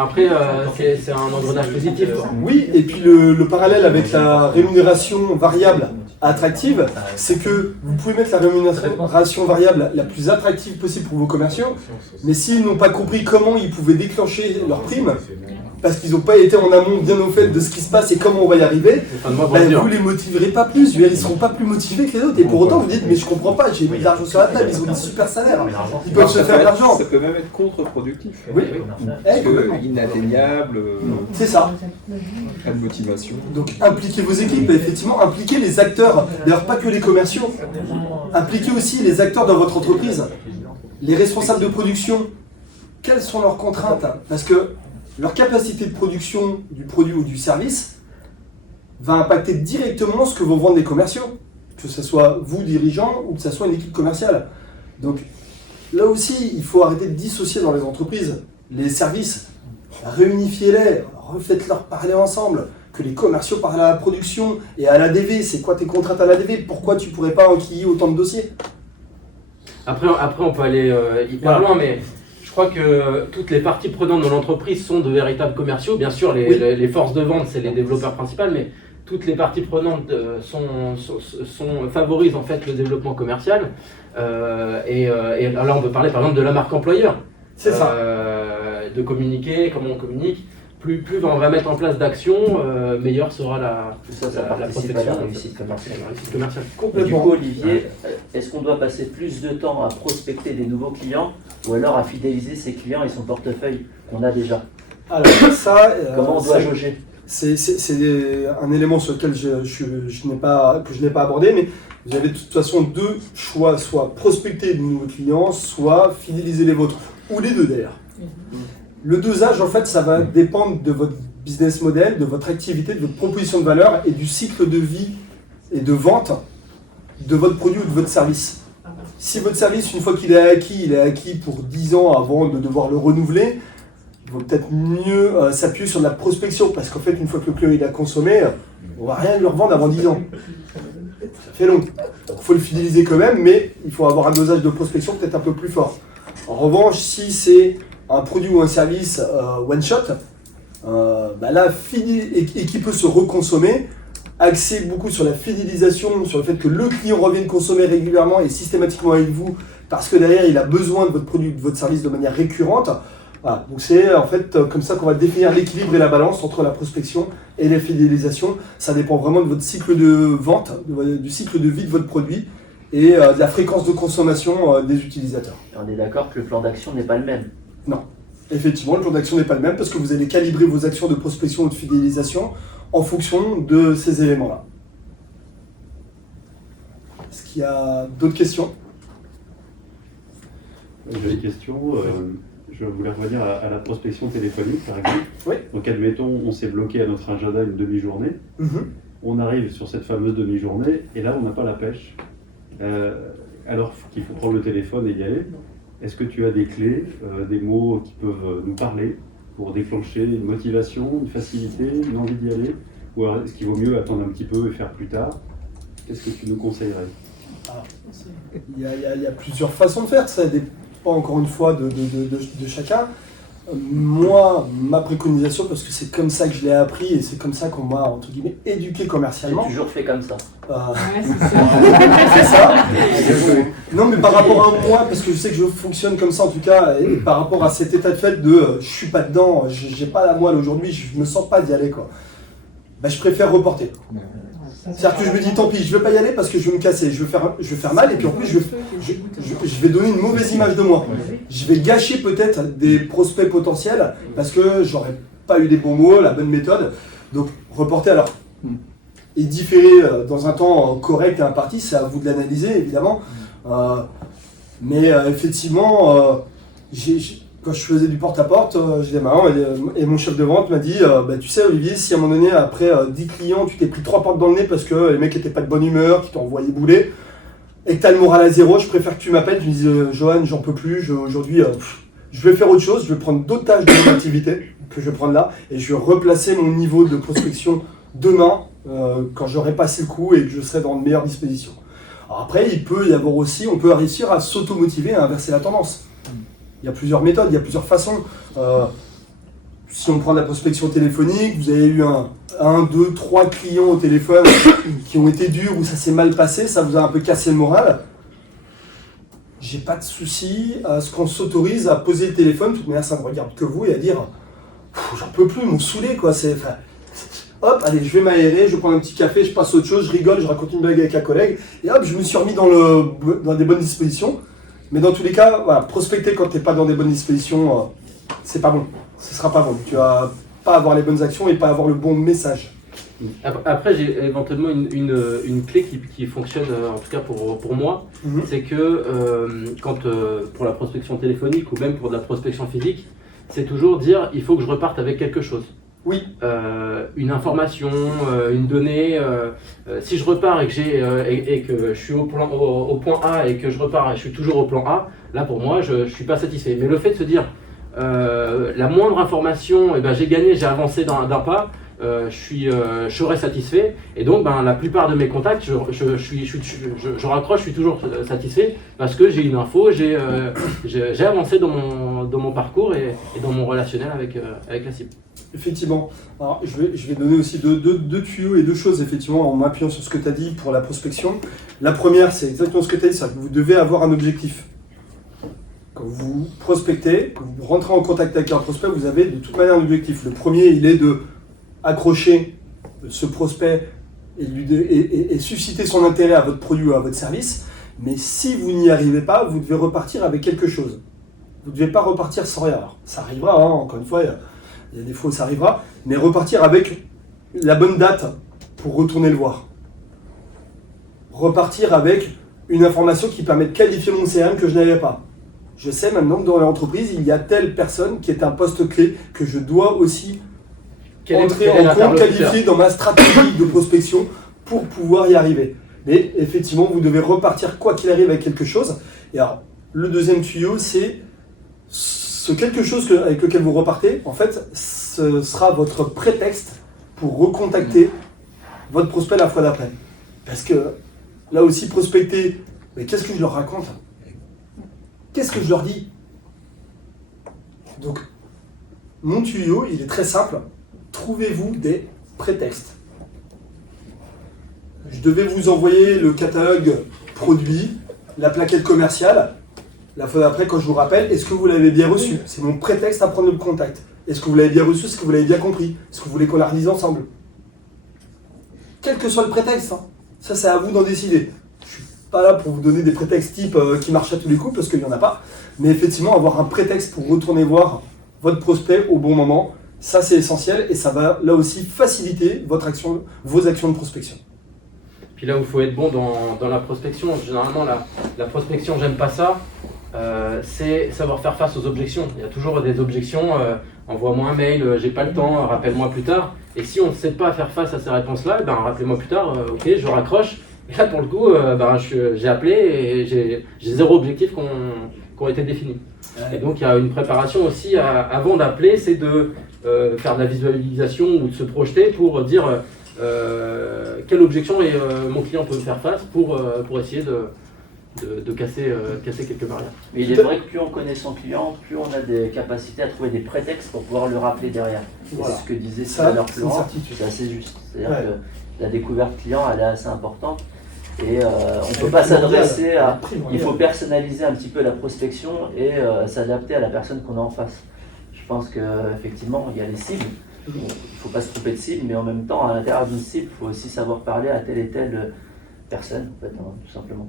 après c'est un engrenage positif. Oui, et puis le parallèle avec la rémunération variable attractive, c'est que vous pouvez mettre la rémunération variable la plus attractive possible pour vos commerciaux, mais s'ils n'ont pas compris comment ils pouvaient déclencher leur prime, parce qu'ils n'ont pas été en amont bien au fait de ce qui se passe et comment on va y arriver, vous les motiverez pas plus, ils ne seront pas plus motivés que les autres. Et pour autant, vous dites, mais je comprends pas, j'ai mis de l'argent sur la table, ils ont des super salaires, ils peuvent se faire de l'argent. Ça peut même être contre-productif. Oui, parce que inatteignable, c'est ça. Pas de motivation. Donc impliquez vos équipes, et effectivement, impliquez les acteurs, d'ailleurs pas que les commerciaux, impliquez aussi les acteurs dans votre entreprise, les responsables de production. Quelles sont leurs contraintes? Parce que leur capacité de production du produit ou du service va impacter directement ce que vont vendre les commerciaux, que ce soit vous, dirigeants, ou que ce soit une équipe commerciale. Donc là aussi, il faut arrêter de dissocier dans les entreprises les services, réunifiez-les, refaites-leur parler ensemble, que les commerciaux parlent à la production et à l'ADV. C'est quoi tes contraintes à l'ADV? Pourquoi tu ne pourrais pas enquiller autant de dossiers? Après on peut aller hyper loin, mais je crois que toutes les parties prenantes de l'entreprise sont de véritables commerciaux. Bien sûr, les forces de vente, c'est les développeurs principaux, mais toutes les parties prenantes favorisent en fait le développement commercial. Et là, on peut parler par exemple de la marque employeur. C'est ça. De communiquer, comment on communique. Plus on va mettre en place d'actions, meilleure sera la participe à la réussite commerciale. Du coup, Olivier, est-ce qu'on doit passer plus de temps à prospecter des nouveaux clients ou alors à fidéliser ses clients et son portefeuille qu'on a déjà? Alors ça, comment on doit jauger? C'est un élément sur lequel je n'ai pas abordé, mais vous avez de toute façon deux choix, soit prospecter de nouveaux clients, soit fidéliser les vôtres, ou les deux d'ailleurs. Le dosage, en fait, ça va dépendre de votre business model, de votre activité, de votre proposition de valeur et du cycle de vie et de vente de votre produit ou de votre service. Si votre service, une fois qu'il est acquis pour 10 ans avant de devoir le renouveler, il vaut peut-être mieux s'appuyer sur de la prospection, parce qu'en fait, une fois que le client il a consommé, on ne va rien lui revendre avant 10 ans. Ça fait long. Donc il faut le fidéliser quand même, mais il faut avoir un dosage de prospection peut-être un peu plus fort. En revanche, si c'est un produit ou un service one shot, là, et qui peut se reconsommer, axé beaucoup sur la fidélisation, sur le fait que le client revienne consommer régulièrement et systématiquement avec vous, parce que derrière il a besoin de votre produit, de votre service de manière récurrente. Voilà. Donc c'est en fait comme ça qu'on va définir l'équilibre et la balance entre la prospection et la fidélisation. Ça dépend vraiment de votre cycle de vente, du cycle de vie de votre produit et de la fréquence de consommation des utilisateurs. On est d'accord que le plan d'action n'est pas le même. Non. Effectivement, le plan d'action n'est pas le même parce que vous allez calibrer vos actions de prospection ou de fidélisation en fonction de ces éléments-là. Est-ce qu'il y a d'autres questions? J'ai une question. Je voulais revenir à la prospection téléphonique, par exemple. Oui. Donc, admettons, on s'est bloqué à notre agenda une demi-journée. On arrive sur cette fameuse demi-journée et là, on n'a pas la pêche. Alors qu'il faut prendre le téléphone et y aller. Est-ce que tu as des clés, des mots qui peuvent nous parler pour déclencher une motivation, une facilité, une envie d'y aller? Ou alors est-ce qu'il vaut mieux attendre un petit peu et faire plus tard? Qu'est-ce que tu nous conseillerais? Il y a plusieurs façons de faire, ça dépend encore une fois de chacun. Moi, ma préconisation, parce que c'est comme ça que je l'ai appris et c'est comme ça qu'on m'a, entre guillemets, éduqué commercialement. J'ai toujours fait comme ça. C'est ça. Non, mais par rapport à moi, parce que je sais que je fonctionne comme ça en tout cas, et par rapport à cet état de fait de je suis pas dedans, j'ai pas la moelle aujourd'hui, je me sens pas d'y aller quoi. Je préfère reporter. C'est-à-dire que je me dis tant pis, je vais pas y aller parce que je vais me casser, je vais faire mal et puis en plus je vais donner une mauvaise image de moi. Je vais gâcher peut-être des prospects potentiels parce que j'aurais pas eu les bons mots, la bonne méthode. Donc reporter alors et différer dans un temps correct et imparti, c'est à vous de l'analyser évidemment. Mais effectivement, quand je faisais du porte-à-porte, j'étais marrant et mon chef de vente m'a dit tu sais Olivier, si à un moment donné, après 10 clients, tu t'es pris 3 portes dans le nez parce que les mecs n'étaient pas de bonne humeur, qui t'ont envoyé bouler, et que tu as le moral à zéro, je préfère que tu m'appelles, tu me dises Johan, j'en peux plus, aujourd'hui je vais faire autre chose, je vais prendre d'autres tâches de mon activité que je vais prendre là, et je vais replacer mon niveau de prospection demain, quand j'aurai passé le coup et que je serai dans de meilleures dispositions. Alors après, il peut y avoir aussi, on peut réussir à s'auto-motiver, à inverser la tendance. Il y a plusieurs méthodes, il y a plusieurs façons. Si on prend de la prospection téléphonique, vous avez eu 1, 2, 3 clients au téléphone qui ont été durs ou ça s'est mal passé, ça vous a un peu cassé le moral. J'ai pas de souci à ce qu'on s'autorise à poser le téléphone, de toute manière ça ne me regarde que vous, et à dire j'en peux plus, ils m'ont saoulé quoi. Hop, allez, je vais m'aérer, je prends un petit café, je passe à autre chose, je rigole, je raconte une blague avec un collègue, et hop, je me suis remis dans des bonnes dispositions. Mais dans tous les cas, voilà, prospecter quand tu n'es pas dans des bonnes dispositions, c'est pas bon. Ce sera pas bon. Tu vas pas avoir les bonnes actions et pas avoir le bon message. Après, j'ai éventuellement une clé qui fonctionne, en tout cas pour moi, c'est que pour la prospection téléphonique ou même pour de la prospection physique, c'est toujours dire il faut que je reparte avec quelque chose. Oui. Une information, une donnée. Si je repars et que je suis au point A et que je repars et je suis toujours au plan A, là pour moi je ne suis pas satisfait. Mais le fait de se dire la moindre information, j'ai gagné, j'ai avancé d'un pas, je serai satisfait. Et donc la plupart de mes contacts, je raccroche, je suis toujours satisfait parce que j'ai une info, j'ai avancé dans mon parcours et dans mon relationnel avec la cible. Effectivement. Alors, je vais donner aussi deux tuyaux et deux choses, effectivement, en m'appuyant sur ce que tu as dit pour la prospection. La première, c'est exactement ce que tu as dit, c'est que vous devez avoir un objectif. Quand vous prospectez, quand vous rentrez en contact avec un prospect, vous avez de toute manière un objectif. Le premier, il est de accrocher ce prospect et susciter son intérêt à votre produit ou à votre service. Mais si vous n'y arrivez pas, vous devez repartir avec quelque chose. Vous ne devez pas repartir sans rien. Alors, ça arrivera, encore une fois, il y a des fois où ça arrivera, mais repartir avec la bonne date pour retourner le voir. Repartir avec une information qui permet de qualifier mon CRM que je n'avais pas. Je sais maintenant que dans l'entreprise, il y a telle personne qui est un poste clé que je dois aussi entrer en compte, qualifier dans ma stratégie de prospection pour pouvoir y arriver. Mais effectivement, vous devez repartir quoi qu'il arrive avec quelque chose. Et alors, le deuxième tuyau, c'est ce quelque chose avec lequel vous repartez. En fait, ce sera votre prétexte pour recontacter votre prospect la fois d'après. Parce que là aussi, prospecter, mais qu'est-ce que je leur raconte? Qu'est-ce que je leur dis? Donc, mon tuyau, il est très simple. Trouvez-vous des prétextes. Je devais vous envoyer le catalogue produit, la plaquette commerciale. La fois d'après, quand je vous rappelle, est-ce que vous l'avez bien reçu? C'est mon prétexte à prendre le contact. Est-ce que vous l'avez bien reçu? Est-ce que vous l'avez bien compris? Est-ce que vous voulez qu'on la relise ensemble? Quel que soit le prétexte, hein. Ça c'est à vous d'en décider. Je suis pas là pour vous donner des prétextes type qui marchent à tous les coups, parce qu'il n'y en a pas. Mais effectivement, avoir un prétexte pour retourner voir votre prospect au bon moment, ça c'est essentiel et ça va là aussi faciliter vos actions de prospection. Puis là où il faut être bon dans la prospection, généralement la prospection, j'aime pas ça, c'est savoir faire face aux objections. Il y a toujours des objections, envoie-moi un mail, j'ai pas le temps, rappelle-moi plus tard. Et si on ne sait pas faire face à ces réponses-là, ben rappelez-moi plus tard, ok, je raccroche. Et là pour le coup, j'ai appelé et j'ai 0 objectif qui ont été définis. Et donc il y a une préparation aussi avant d'appeler, c'est de faire de la visualisation ou de se projeter pour dire quelle objection mon client peut me faire face pour essayer de casser quelques barrières. Mais il est vrai que plus on connaît son client, plus on a des capacités à trouver des prétextes pour pouvoir le rappeler derrière. Voilà. C'est ce que disait Ça, tout à l'heure c'est une Florent, certitude. c'est assez juste. C'est-à-dire Ouais. que la découverte client, elle est assez importante. Et on ne peut pas s'adresser à... Il faut personnaliser un petit peu la prospection et s'adapter à la personne qu'on a en face. Je pense qu'effectivement, il y a les cibles. Il ne faut pas se tromper de cible, mais en même temps, à l'intérieur d'une cible, il faut aussi savoir parler à telle et telle personne, en fait, hein, tout simplement.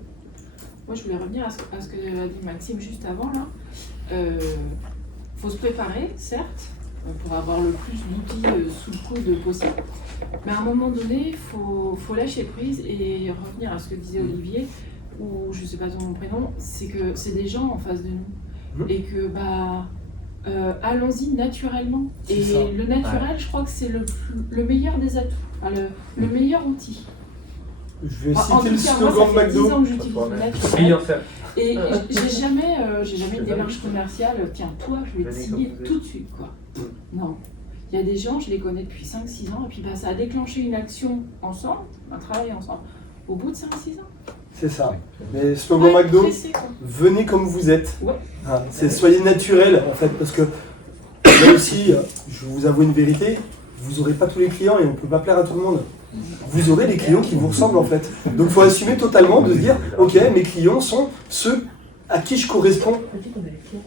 Moi, je voulais revenir à ce que a dit Maxime juste avant. Il faut se préparer, certes, pour avoir le plus d'outils sous le coude possible. Mais à un moment donné, il faut lâcher prise et revenir à ce que disait Olivier, ou je ne sais pas son prénom, c'est que c'est des gens en face de nous. Et que, allons-y naturellement. Et ça. le naturel, je crois que c'est le meilleur des atouts, enfin, le meilleur outil. Je vais En citer tout le cas, moi, slogan ça de fait 10 McDo. ans que j'utilise le naturel. Meilleur faire. Et j'ai jamais une démarche commerciale, tiens, toi, je vais te signer tout de suite, quoi. Non. Il y a des gens, je les connais depuis 5-6 ans, et puis ça a déclenché une action ensemble, un travail ensemble, au bout de 5-6 ans. C'est ça. Mais slogan Ouais, McDo, pressé, quoi. venez comme vous êtes. Ouais. Ah, soyez naturel en fait, parce que là aussi, je vous avoue une vérité, vous n'aurez pas tous les clients et on ne peut pas plaire à tout le monde. Vous aurez des clients qui vous ressemblent en fait. Donc il faut assumer totalement de se dire, ok, mes clients sont ceux à qui je corresponds.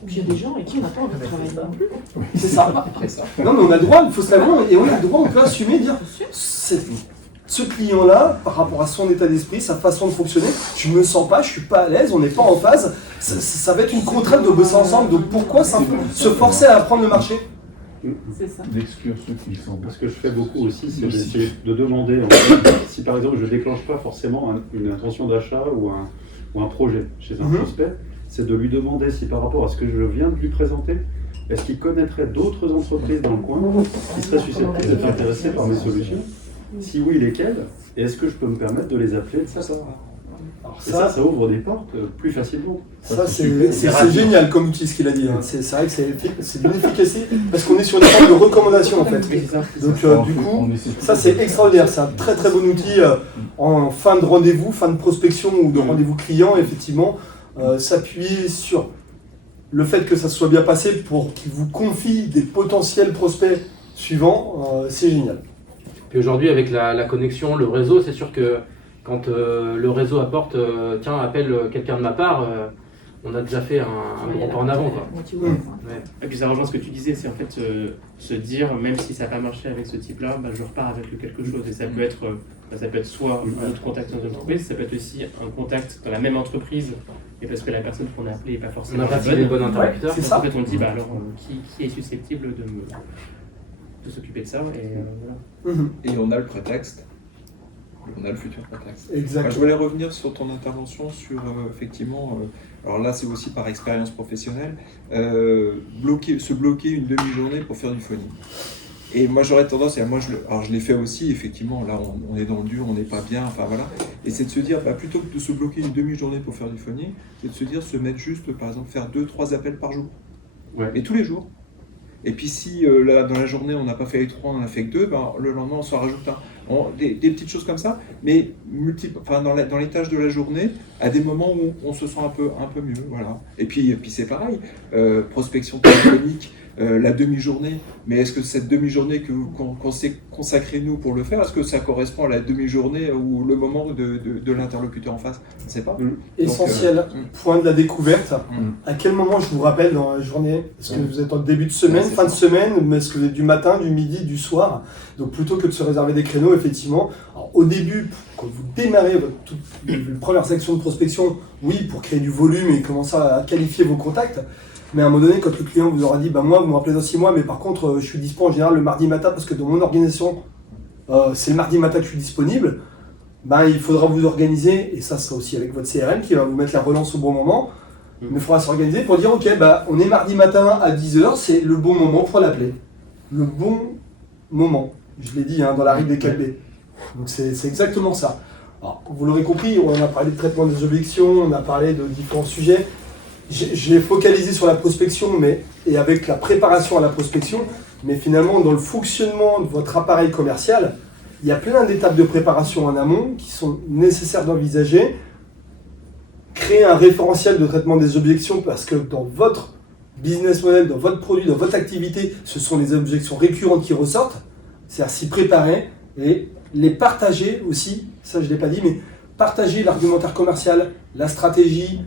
Puis il y a des gens avec qui on n'a pas envie de travailler non plus. C'est ça. Non mais on a le droit, il faut se l'avouer, et on a le droit, on peut assumer, dire, ce client-là, par rapport à son état d'esprit, sa façon de fonctionner, je me sens pas, je suis pas à l'aise, on n'est pas en phase, ça va être une contrainte de bosser ensemble, donc pourquoi se forcer à apprendre le marché? C'est ça. D'exclure ceux qui sont. Ce que je fais beaucoup aussi, c'est d'essayer de demander, en fait, si par exemple je ne déclenche pas forcément une intention d'achat ou un projet chez un prospect, c'est de lui demander si par rapport à ce que je viens de lui présenter, est-ce qu'il connaîtrait d'autres entreprises dans le coin qui seraient susceptibles d'être intéressées par mes solutions? Si oui, lesquelles? Et est-ce que je peux me permettre de les appeler de ça? Et ça ouvre des portes plus facilement. Ça, c'est génial comme outil ce qu'il a dit. Hein. C'est vrai que c'est d'une efficacité parce qu'on est sur une forme de recommandation en fait. Donc du coup, ça c'est extraordinaire. C'est un très très bon outil en fin de rendez-vous, fin de prospection ou de rendez-vous client. Effectivement, s'appuyer sur le fait que ça se soit bien passé pour qu'il vous confie des potentiels prospects suivants, c'est génial. Puis aujourd'hui, avec la connexion, le réseau, c'est sûr que quand le réseau apporte, tiens, appelle quelqu'un de ma part, on a déjà fait un gros pas en avant, quoi. Ouais. Et puis ça rejoint ce que tu disais, c'est en fait se dire, même si ça n'a pas marché avec ce type-là, je repars avec quelque chose. Et ça peut être soit un autre contact dans une entreprise, ça peut être aussi un contact dans la même entreprise, et parce que la personne qu'on a appelée n'est pas On forcément n'a pas la tiré les bonne. bons interlocuteurs. c'est Donc, ça. en fait, on dit, alors, qui est susceptible de s'occuper de ça, et voilà. Et on a le prétexte, on a le futur prétexte. Exact. Je voulais revenir sur ton intervention sur effectivement, alors là c'est aussi par expérience professionnelle, se bloquer une demi-journée pour faire du phoning. Et moi j'aurais tendance, et moi alors je l'ai fait aussi, effectivement, là on est dans le dur, on n'est pas bien, enfin voilà. Et c'est de se dire, plutôt que de se bloquer une demi-journée pour faire du phoning, c'est de se dire, se mettre juste, par exemple, faire 2-3 appels par jour. Ouais. Mais tous les jours. Et puis si là, dans la journée on n'a pas fait les 3, on n'en a fait que 2, le lendemain on s'en rajoute un. Des petites choses comme ça, mais dans les tâches de la journée, à des moments où on se sent un peu mieux. Voilà. Et puis c'est pareil, prospection téléphonique, la demi-journée, mais est-ce que cette demi-journée qu'on s'est consacrée nous pour le faire, est-ce que ça correspond à la demi-journée ou le moment de l'interlocuteur en face? On ne sait pas. Essentiel, point de la découverte. À quel moment je vous rappelle dans la journée? Est-ce que vous êtes en début de semaine, fin de semaine, mais est-ce que vous êtes du matin, du midi, du soir? Donc plutôt que de se réserver des créneaux, effectivement, alors, au début, quand vous démarrez les premières actions de prospection, oui, pour créer du volume et commencer à qualifier vos contacts. Mais à un moment donné, quand le client vous aura dit, moi, vous me rappelez dans 6 mois, mais par contre, je suis dispo en général le mardi matin parce que dans mon organisation, c'est le mardi matin que je suis disponible, il faudra vous organiser, et ça sera aussi avec votre CRM qui va vous mettre la relance au bon moment, mais il faudra s'organiser pour dire, ok, on est mardi matin à 10h, c'est le bon moment pour l'appeler. Le bon moment. Je l'ai dit dans la règle des 4B. Donc c'est exactement ça. Alors, vous l'aurez compris, on a parlé de traitement des objections, on a parlé de différents sujets. J'ai focalisé sur la prospection et avec la préparation à la prospection, mais finalement dans le fonctionnement de votre appareil commercial, il y a plein d'étapes de préparation en amont qui sont nécessaires d'envisager. Créer un référentiel de traitement des objections parce que dans votre business model, dans votre produit, dans votre activité, ce sont les objections récurrentes qui ressortent. C'est-à-dire s'y préparer et les partager aussi, ça je ne l'ai pas dit, mais partager l'argumentaire commercial, la stratégie,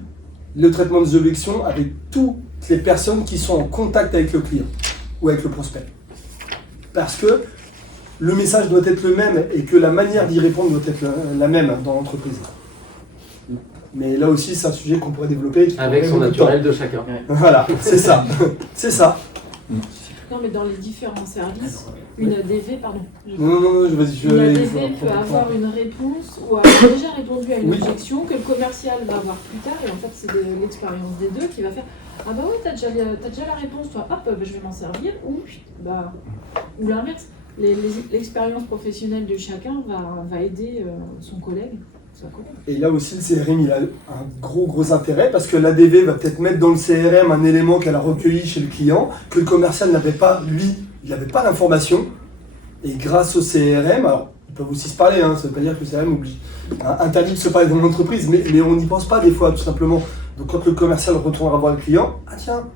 le traitement des objections avec toutes les personnes qui sont en contact avec le client ou avec le prospect. Parce que le message doit être le même et que la manière d'y répondre doit être la même dans l'entreprise. Mais là aussi, c'est un sujet qu'on pourrait développer. Avec son naturel de chacun. Voilà, c'est ça. C'est ça. Non, mais dans les différents services, une ADV, pardon. Non, vas-y, Une ADV peut avoir une réponse ou avoir déjà répondu à une objection que le commercial va avoir plus tard, et en fait, c'est l'expérience des deux qui va faire ah bah ouais, t'as déjà la réponse, toi, hop, je vais m'en servir, ou l'inverse. L'expérience professionnelle de chacun va aider son collègue. Et là aussi, le CRM, il a un gros intérêt parce que l'ADV va peut-être mettre dans le CRM un élément qu'elle a recueilli chez le client, que le commercial n'avait pas, lui, il n'avait pas l'information. Et grâce au CRM, alors ils peuvent aussi se parler, ça ne veut pas dire que le CRM oublie, interdit de se parler dans l'entreprise, mais on n'y pense pas des fois, tout simplement. Donc quand le commercial retournera voir le client, ah tiens,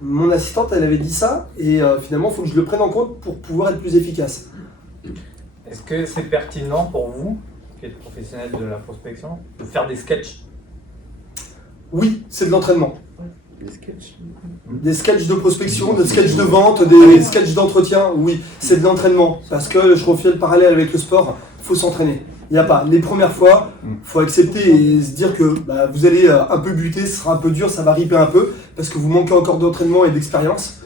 mon assistante, elle avait dit ça, et finalement, il faut que je le prenne en compte pour pouvoir être plus efficace. Est-ce que c'est pertinent pour vous, qui êtes professionnel de la prospection, de faire des sketchs? Oui, c'est de l'entraînement. Des sketchs. Des sketchs de prospection, des sketchs de vente, des sketchs d'entretien, oui, c'est de l'entraînement. Parce que je refais le parallèle avec le sport, il faut s'entraîner. Il n'y a pas. Les premières fois, il faut accepter et se dire que vous allez un peu buter, ce sera un peu dur, ça va riper un peu, parce que vous manquez encore d'entraînement et d'expérience.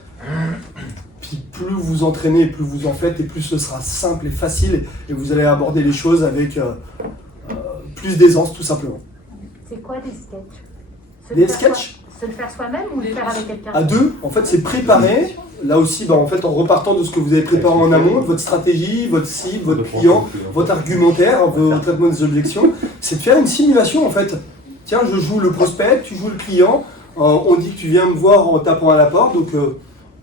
Puis plus vous entraînez, plus vous en faites, et plus ce sera simple et facile, et vous allez aborder les choses avec plus d'aisance, tout simplement. C'est quoi des sketchs? Des sketchs? Se le faire soi-même ou le faire avec quelqu'un? À deux, en fait, c'est préparer. Là aussi, en repartant de ce que vous avez préparé en amont, votre stratégie, votre cible, votre client, votre argumentaire, votre traitement des objections, c'est de faire une simulation, en fait. Tiens, je joue le prospect, tu joues le client, on dit que tu viens me voir en tapant à la porte, donc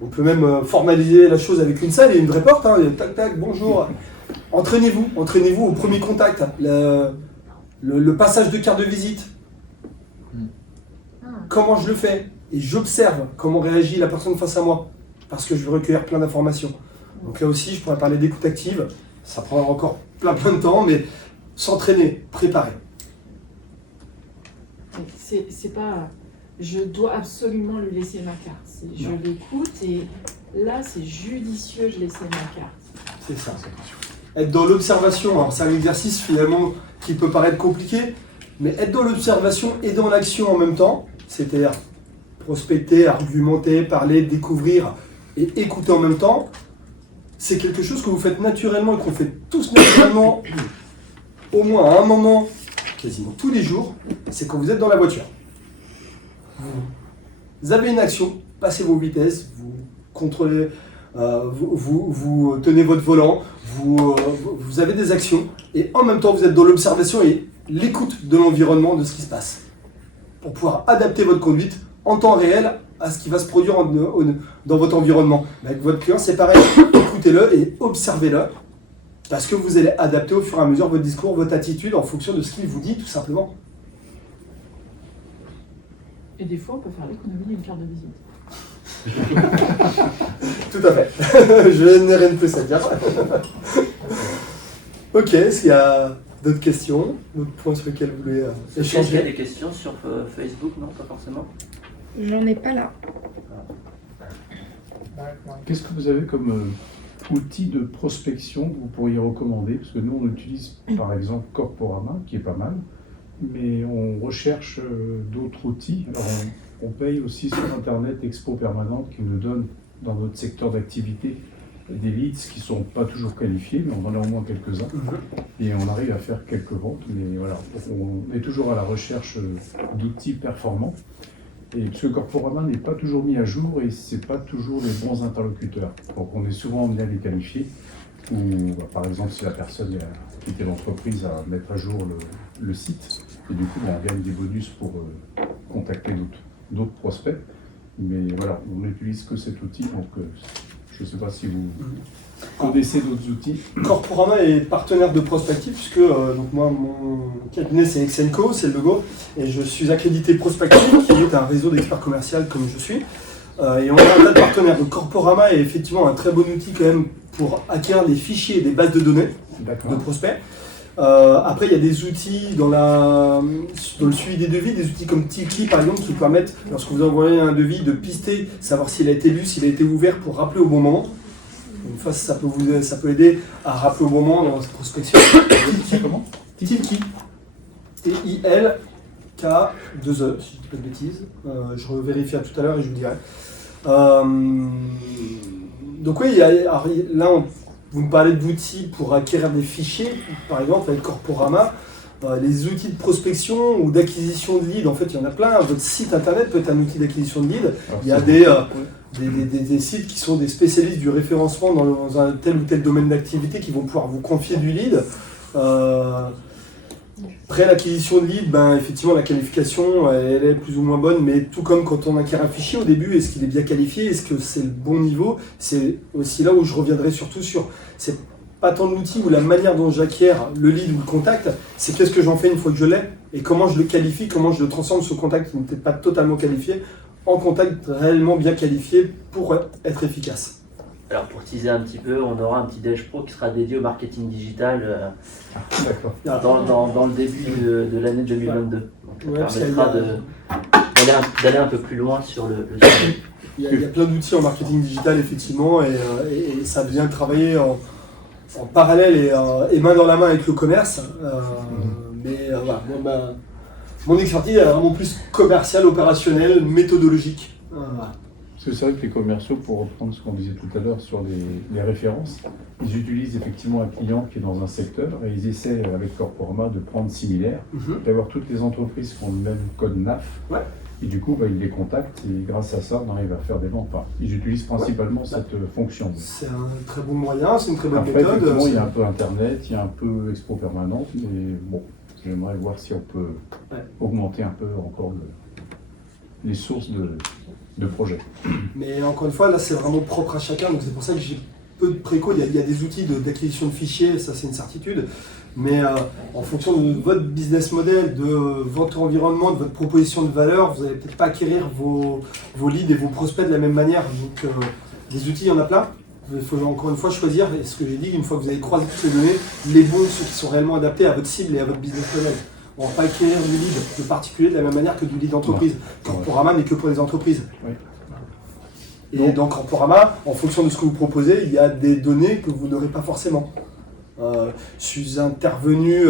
on peut même formaliser la chose avec une salle et une vraie porte, tac, tac, bonjour. Entraînez-vous au premier contact, le passage de carte de visite. Comment je le fais? Et j'observe comment réagit la personne face à moi, parce que je vais recueillir plein d'informations. Donc là aussi, je pourrais parler d'écoute active, ça prendra encore plein de temps, mais s'entraîner, préparer. C'est pas je dois absolument lui laisser ma carte, je l'écoute et là c'est judicieux, je laisse ma carte. C'est ça. Être dans l'observation, alors c'est un exercice finalement qui peut paraître compliqué, mais être dans l'observation et dans l'action en même temps, c'est-à-dire prospecter, argumenter, parler, découvrir et écouter en même temps, c'est quelque chose que vous faites naturellement et qu'on fait tous naturellement au moins à un moment, quasiment tous les jours, c'est quand vous êtes dans la voiture. Vous avez une action, passez vos vitesses, vous contrôlez vous tenez votre volant, vous avez des actions, et en même temps vous êtes dans l'observation et l'écoute de l'environnement, de ce qui se passe, pour pouvoir adapter votre conduite en temps réel à ce qui va se produire dans votre environnement. Mais avec votre client, c'est pareil, écoutez-le et observez-le, parce que vous allez adapter au fur et à mesure votre discours, votre attitude en fonction de ce qu'il vous dit, tout simplement. Et des fois, on peut faire l'économie d'une carte de visite. Tout à fait. Je n'ai rien de plus à dire. Ok, est-ce qu'il y a d'autres questions, d'autres points sur lesquels vous voulez Est-ce qu'il y a échanger? des questions sur Facebook? Non, pas forcément. J'en ai pas là. Qu'est-ce que vous avez comme outil de prospection que vous pourriez recommander? Parce que nous, on utilise par exemple Corporama, qui est pas mal, mais on recherche d'autres outils. Alors, on paye aussi sur Internet Expo Permanente qui nous donne dans notre secteur d'activité des leads qui ne sont pas toujours qualifiés, mais on en a au moins quelques-uns. Et on arrive à faire quelques ventes, mais voilà, on est toujours à la recherche d'outils performants. Et parce que Corporama n'est pas toujours mis à jour et c'est pas toujours les bons interlocuteurs. Donc on est souvent amené à les qualifier. Ou par exemple si la personne a quitté l'entreprise à mettre à jour le site. Et du coup on gagne des bonus pour contacter d'autres prospects. Mais voilà, on n'utilise que cet outil. Donc je ne sais pas si vous connaissez d'autres outils. Corporama est partenaire de Prospective, puisque donc moi, mon cabinet c'est Exenco, c'est le logo, et je suis accrédité Prospective, qui est un réseau d'experts commerciaux comme je suis. Et on a un tas de partenaires. Donc Corporama est effectivement un très bon outil quand même pour acquérir des fichiers et des bases de données de prospects. Après, il y a des outils dans le suivi des devis, des outils comme Tiki par exemple, qui permettent, lorsque vous envoyez un devis, de pister, savoir s'il a été lu, s'il a été ouvert pour rappeler au bon moment. Une fois, ça peut aider à rappeler au bon moment dans cette prospection. C'est comment? Tiki. T-I-L-K-2-E, si je ne dis pas de bêtises. Je revérifierai tout à l'heure et je vous dirai. Donc oui, là, vous me parlez d'outils pour acquérir des fichiers, par exemple avec Corporama. Les outils de prospection ou d'acquisition de leads, en fait, il y en a plein. Votre site internet peut être un outil d'acquisition de leads. Il y a des sites qui sont des spécialistes du référencement dans un tel ou tel domaine d'activité qui vont pouvoir vous confier du lead. Après l'acquisition de lead, effectivement la qualification elle est plus ou moins bonne, mais tout comme quand on acquiert un fichier au début, est-ce qu'il est bien qualifié, est-ce que c'est le bon niveau? C'est aussi là où je reviendrai surtout sur, c'est pas tant de l'outil ou la manière dont j'acquiers le lead ou le contact, c'est qu'est-ce que j'en fais une fois que je l'ai et comment je le qualifie, comment je le transforme ce contact qui n'est peut-être pas totalement qualifié en contact réellement bien qualifié pour être efficace. Alors pour teaser un petit peu, on aura un petit Dash Pro qui sera dédié au marketing digital dans le début de l'année 2022. Donc, ça permettra d'aller un peu plus loin sur le sujet. Il y a plein d'outils en marketing digital effectivement et ça vient travailler en parallèle et main dans la main avec le commerce. Mais voilà, mon expertise est vraiment plus commerciale, opérationnelle, méthodologique. Parce que c'est vrai que les commerciaux, pour reprendre ce qu'on disait tout à l'heure sur les références, ils utilisent effectivement un client qui est dans un secteur et ils essaient avec Corporama de prendre similaire, d'avoir toutes les entreprises qui ont le même code NAF. Ouais. Et du coup, ils les contactent et grâce à ça, on arrive à faire des ventes. Enfin, ils utilisent principalement cette fonction. C'est un très bon moyen, c'est une très bonne méthode. Effectivement, il y a un peu Internet, il y a un peu Expo Permanente, mais bon, j'aimerais voir si on peut augmenter un peu encore les sources de projets. Mais encore une fois, là, c'est vraiment propre à chacun, donc c'est pour ça que j'ai peu de préco. Il y a des outils d'acquisition de fichiers, ça c'est une certitude. Mais en fonction de votre business model, de votre environnement, de votre proposition de valeur, vous n'allez peut-être pas acquérir vos leads et vos prospects de la même manière. Donc des outils, il y en a plein. Il faut encore une fois choisir, et ce que j'ai dit, une fois que vous avez croisé toutes les données, les bons, ceux qui sont réellement adaptés à votre cible et à votre business model. On ne va pas acquérir du lead de particulier de la même manière que du lead d'entreprise. Corporama n'est que pour les entreprises. Oui. Et dans Corporama, en fonction de ce que vous proposez, il y a des données que vous n'aurez pas forcément. Je suis intervenu,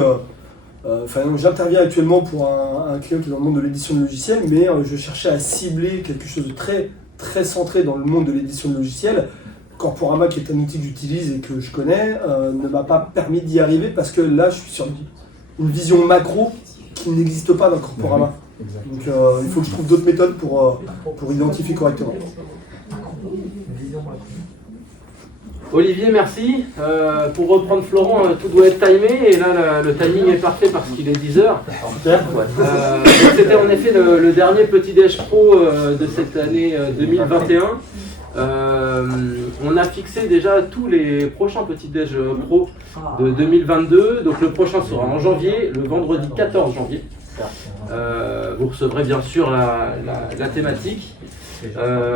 j'interviens actuellement pour un client qui est dans le monde de l'édition de logiciels, mais je cherchais à cibler quelque chose de très, très centré dans le monde de l'édition de logiciels. Corporama, qui est un outil que j'utilise et que je connais, ne m'a pas permis d'y arriver parce que là, je suis sur une vision macro qui n'existe pas dans Corporama. Donc il faut que je trouve d'autres méthodes pour identifier correctement. Olivier, merci. Pour reprendre Florent, tout doit être timé, et là le timing est parfait parce qu'il est 10h. C'était en effet le dernier petit déj pro de cette année 2021. On a fixé déjà tous les prochains petits déj pro de 2022. Donc le prochain sera en janvier, le vendredi 14 janvier. Vous recevrez bien sûr la thématique.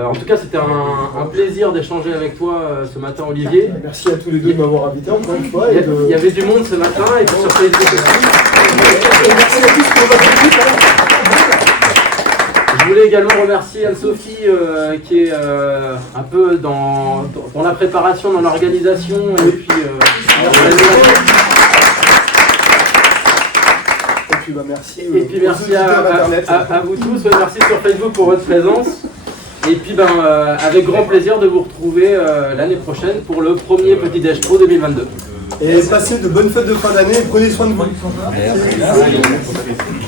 En tout cas, c'était un plaisir d'échanger avec toi ce matin, Olivier. Merci à tous les deux de m'avoir invité encore une fois. Il y avait du monde ce matin, et puis sur Facebook aussi. Merci à tous pour votre écoute. Je voulais également remercier Anne-Sophie qui est un peu dans la préparation, dans l'organisation, et puis merci. Et puis merci à vous tous, merci sur Facebook pour votre présence. Et puis avec grand plaisir de vous retrouver l'année prochaine pour le premier Petit Déj Pro 2022. Et passez de bonnes fêtes de fin d'année et prenez soin de vous. Merci.